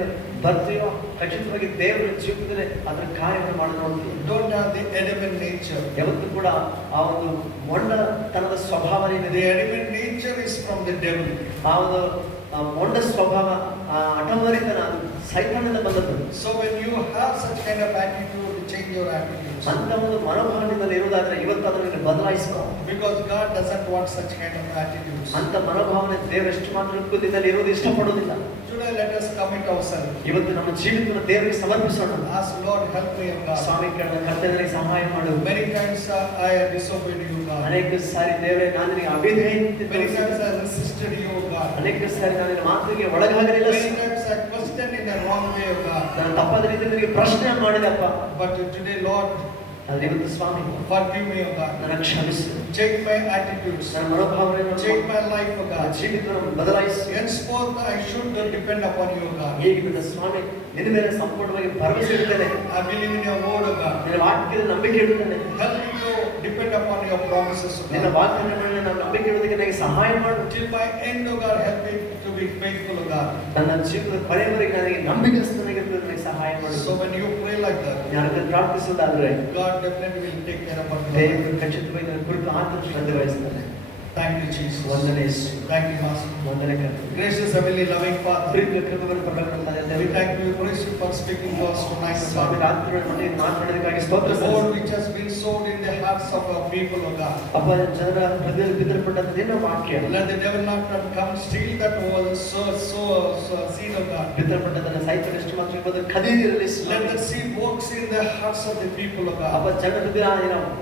ಬರ್ತೀಯೋ ಖಚಿತವಾಗಿ ದೇವರ ಜೀವಿತದಲ್ಲಿ ಅದರ ಕಾರ್ಯವನ್ನು ಮಾಡಿ ನೋಡ್ತೀವಿ. Don't have the adamant nature. ಯಾವತ್ತೂ ಕೂಡ ಆ ಒಂದು ಮೊಂಡತನದ ಸ್ವಭಾವ ಏನಿದೆ, The adamant nature is from the devil. ಆ ಒಂದು ಮೊಂಡ ಸ್ವಭಾವ, ಆ ಹಠಮಾರಿತನ ಅದು ಸೈತಾನದಿಂದ ಬಂದದ್ದು. So when you have such kind of attitude, change your attitude. ಅಂತ ಒಂದು ಮನೋಭಾವನೆಯಲ್ಲಿ ಇರುವುದಾದ್ರೆ ಇವತ್ತು ಅದನ್ನು ಬದಲಾಯಿಸೋ. Because God doesn't want such kind of attitudes. ಅಂತ ಮನೋಭಾವನೆ ದೇವರು ಎಷ್ಟು ಮಾತ್ರ ಕುದಿದಲ್ಲಿ ಇರುವುದು ಇಷ್ಟಪಡುವುದಿಲ್ಲ. Today let us commit ourselves. ಇವತ್ತು ನಮ್ಮ ಜೀವಿತವನ್ನು ದೇವರಿಗೆ ಸಮರ್ಪಿಸೋಣ. Ask Lord, help me, O God. ಸ್ವಾಮಿ ಕರ್ತನಿಗೆ ಸಹಾಯ ಮಾಡು. Many times I have disobeyed you, God. ಅನೇಕ ಸಾರಿ ದೇವರೇ ನಾನು ನಿನಗೆ ಅವಿಧೇಯತೆ Many times I resisted you, O God. ಅನೇಕ ಸಾರಿ ನಾನು ನಿನ್ನ ಮಾತಿಗೆ ಒಳಗಾಗಲಿಲ್ಲ. Many times I questioned in the wrong way, O God. ನಾನು ತಪ್ಪಾದ ರೀತಿಯಲ್ಲಿ ನಿನಗೆ ಪ್ರಶ್ನೆ ಮಾಡಿದಪ್ಪ. But today, Lord, ಆದರೆ ಇವತ್ತು ಸ್ವಾಮಿ forgive me, O God. ನನ್ನ ಕ್ಷಮಿಸು. Change my attitudes. ನನ್ನ ಮನೋಭಾವನೆಯನ್ನು Change my life, O ನನ್ನ God. ಜೀವಿತವನ್ನು ಬದಲಾಯಿಸು. Henceforth I should depend upon you, O God. ಹೇಗಿದ್ದ ಸ್ವಾಮಿ ನಿನ್ನ ಮೇಲೆ ಸಂಪೂರ್ಣವಾಗಿ ಭರವಸೆ ಇಡುತ್ತೇನೆ. I believe in your word, O God. ನಿನ್ನ ವಾಕ್ಯದ ನಂಬಿಕೆ ಇಡುತ್ತೇನೆ. Help me to depend upon your promises, O ನಿನ್ನ God. ವಾಗ್ದಾನಗಳನ್ನ ನಾನು ನಂಬಿಕೆ ಇಡುವುದಕ್ಕೆ ನನಗೆ ಸಹಾಯ ಮಾಡು. Till my end, O God, help me to be faithful, O God. ನನ್ನ ಜೀವನದ ಕೊನೆಯವರೆಗೆ ನನಗೆ ನಂಬಿಕೆಸ್ತನಾಗಿರುವುದು ನನಗೆ ಸಹಾಯ ಮಾಡು. So when you pray like that, ಯಾರನ್ನು ಪ್ರಾರ್ಥಿಸುವುದಾದ್ರೆ God definitely will take care of our ದೇವರು life. ಖಚಿತವಾಗಿ ನನ್ನ ಕುರಿತು ಆತನ ಶ್ರದ್ಧೆ ವಹಿಸ್ತಾನೆ. Thank you, Jesus. ವಂದನೆ ಯೇಸು. Thank you, Master. ವಂದನೆ ಕರ್ತನೆ. Gracious, heavenly, loving Father, ಪ್ರೀತಿಯ ಕೃಪೆಗಳನ್ನು ಪರಲೋಕದ ತಂದೆ we ದೇವರೇ, thank you, praise you for speaking to us tonight, O Swami God. ರಾತ್ರಿ ಮನೆಯಲ್ಲಿ ಮಾತನಾಡಿದಕ್ಕಾಗಿ ಸ್ತೋತ್ರ The ಸಲ್ಲಿಸುತ್ತೇನೆ. word which has been sown in the hearts of our people, O God. ಅಪ್ಪ ಜನರ ಹೃದಯದಲ್ಲಿ ಬಿದ್ದಲ್ಪಟ್ಟಂತ ನಿನ್ನ ವಾಕ್ಯ Let the devil not come steal that word, so seed, O God. ಬಿದ್ದಲ್ಪಟ್ಟದನ್ನ ಸಾಹಿತ್ಯ ಎಷ್ಟು ಮಾತ್ರ ಇರ್ಬೋದು ಕದಿದಿರಲಿ. Let that seed works in the hearts of the people, O God. ಅಪ್ಪ ಜನರ ಹೃದಯ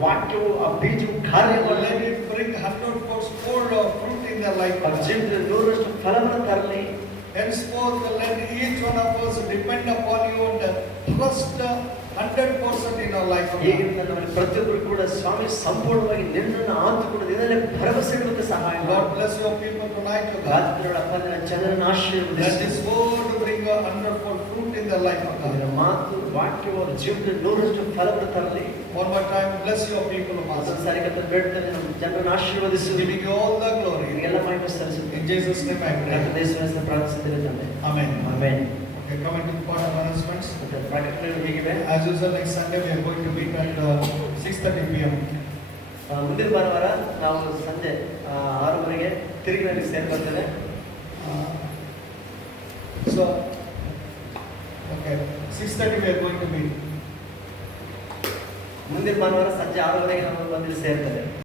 ವಾಕ್ಯವು ಆ ಬೀಜವು ಕಾರ್ಯ Let ಮಾಡಲಿ. it bring 100% fruit in their life, O ಅವ್ರ God. ಜೀವಿತದಲ್ಲಿ 100ರಷ್ಟು ಫಲವನ್ನು ತರಲಿ. Henceforth, let each one of us depend upon you and trust 100% in our life, O God. ಈಗಿನ ನಮ್ಮಲ್ಲಿ ಪ್ರತಿಯೊಬ್ಬರು ಕೂಡ ಸ್ವಾಮಿ ಸಂಪೂರ್ಣವಾಗಿ ನಿನ್ನನ್ನು ಆತುಕೊಂಡು ನಿನ್ನಲ್ಲಿ ಭರವಸೆ ಇಡುವಂತೆ ಸಹಾಯ God ಮಾಡು. bless your people tonight, O God. ರಾತ್ರಿಯೊಳ ಅಪ್ಪ ನಿನ್ನ ಜನರನ್ನು Let ಆಶೀರ್ವದಿಸು. this word bring 100% fruit in their life, O ನಿನ್ನ God. ಮಾತು ವಾಕ್ಯವು ಅವ್ರ ಜೀವನದಲ್ಲಿ 100ರಷ್ಟು ಫಲವನ್ನು ತರಲಿ. One more time, bless your people, O ಮತ್ತೊಂದು Master. ಸಾರಿ ಕರ್ತನ ಬೇಡ್ತೇನೆ, ನಮ್ಮ ಜನರನ್ನು ಆಶೀರ್ವದಿಸು. Giving you all the glory. ನಿನಗೆಲ್ಲ ಮಹಿಮೆ ಸಲ್ಲಿಸುತ್ತೇನೆ. In Jesus' name I pray. ಕರ್ತನ ಯೇಸುವಿನ ಹೆಸರಿನಲ್ಲಿ ಪ್ರಾರ್ಥಿಸುತ್ತೇನೆ ತಂದೆ. Amen. Amen. Okay, coming to the part of announcements. ಮತ್ತೆ ಪ್ರಕಟಣೆಗಳು ಹೀಗಿವೆ. As usual, next Sunday we are going to meet at 6:30 p.m. ಮುಂದಿನ ಭಾನುವಾರ ನಾವು ಸಂಜೆ 6:30ಗೆ ತಿರುಗಿನಲ್ಲಿ ಸೇರಿ ಬರ್ತೇವೆ. So, okay, 6:30 we are going to meet. ಮುಂದಿನ ಭಾನುವಾರ ಸಂಜೆ 6:30ಗೆ ನಾವು ಬಂದು ಸೇರ್ತೇವೆ.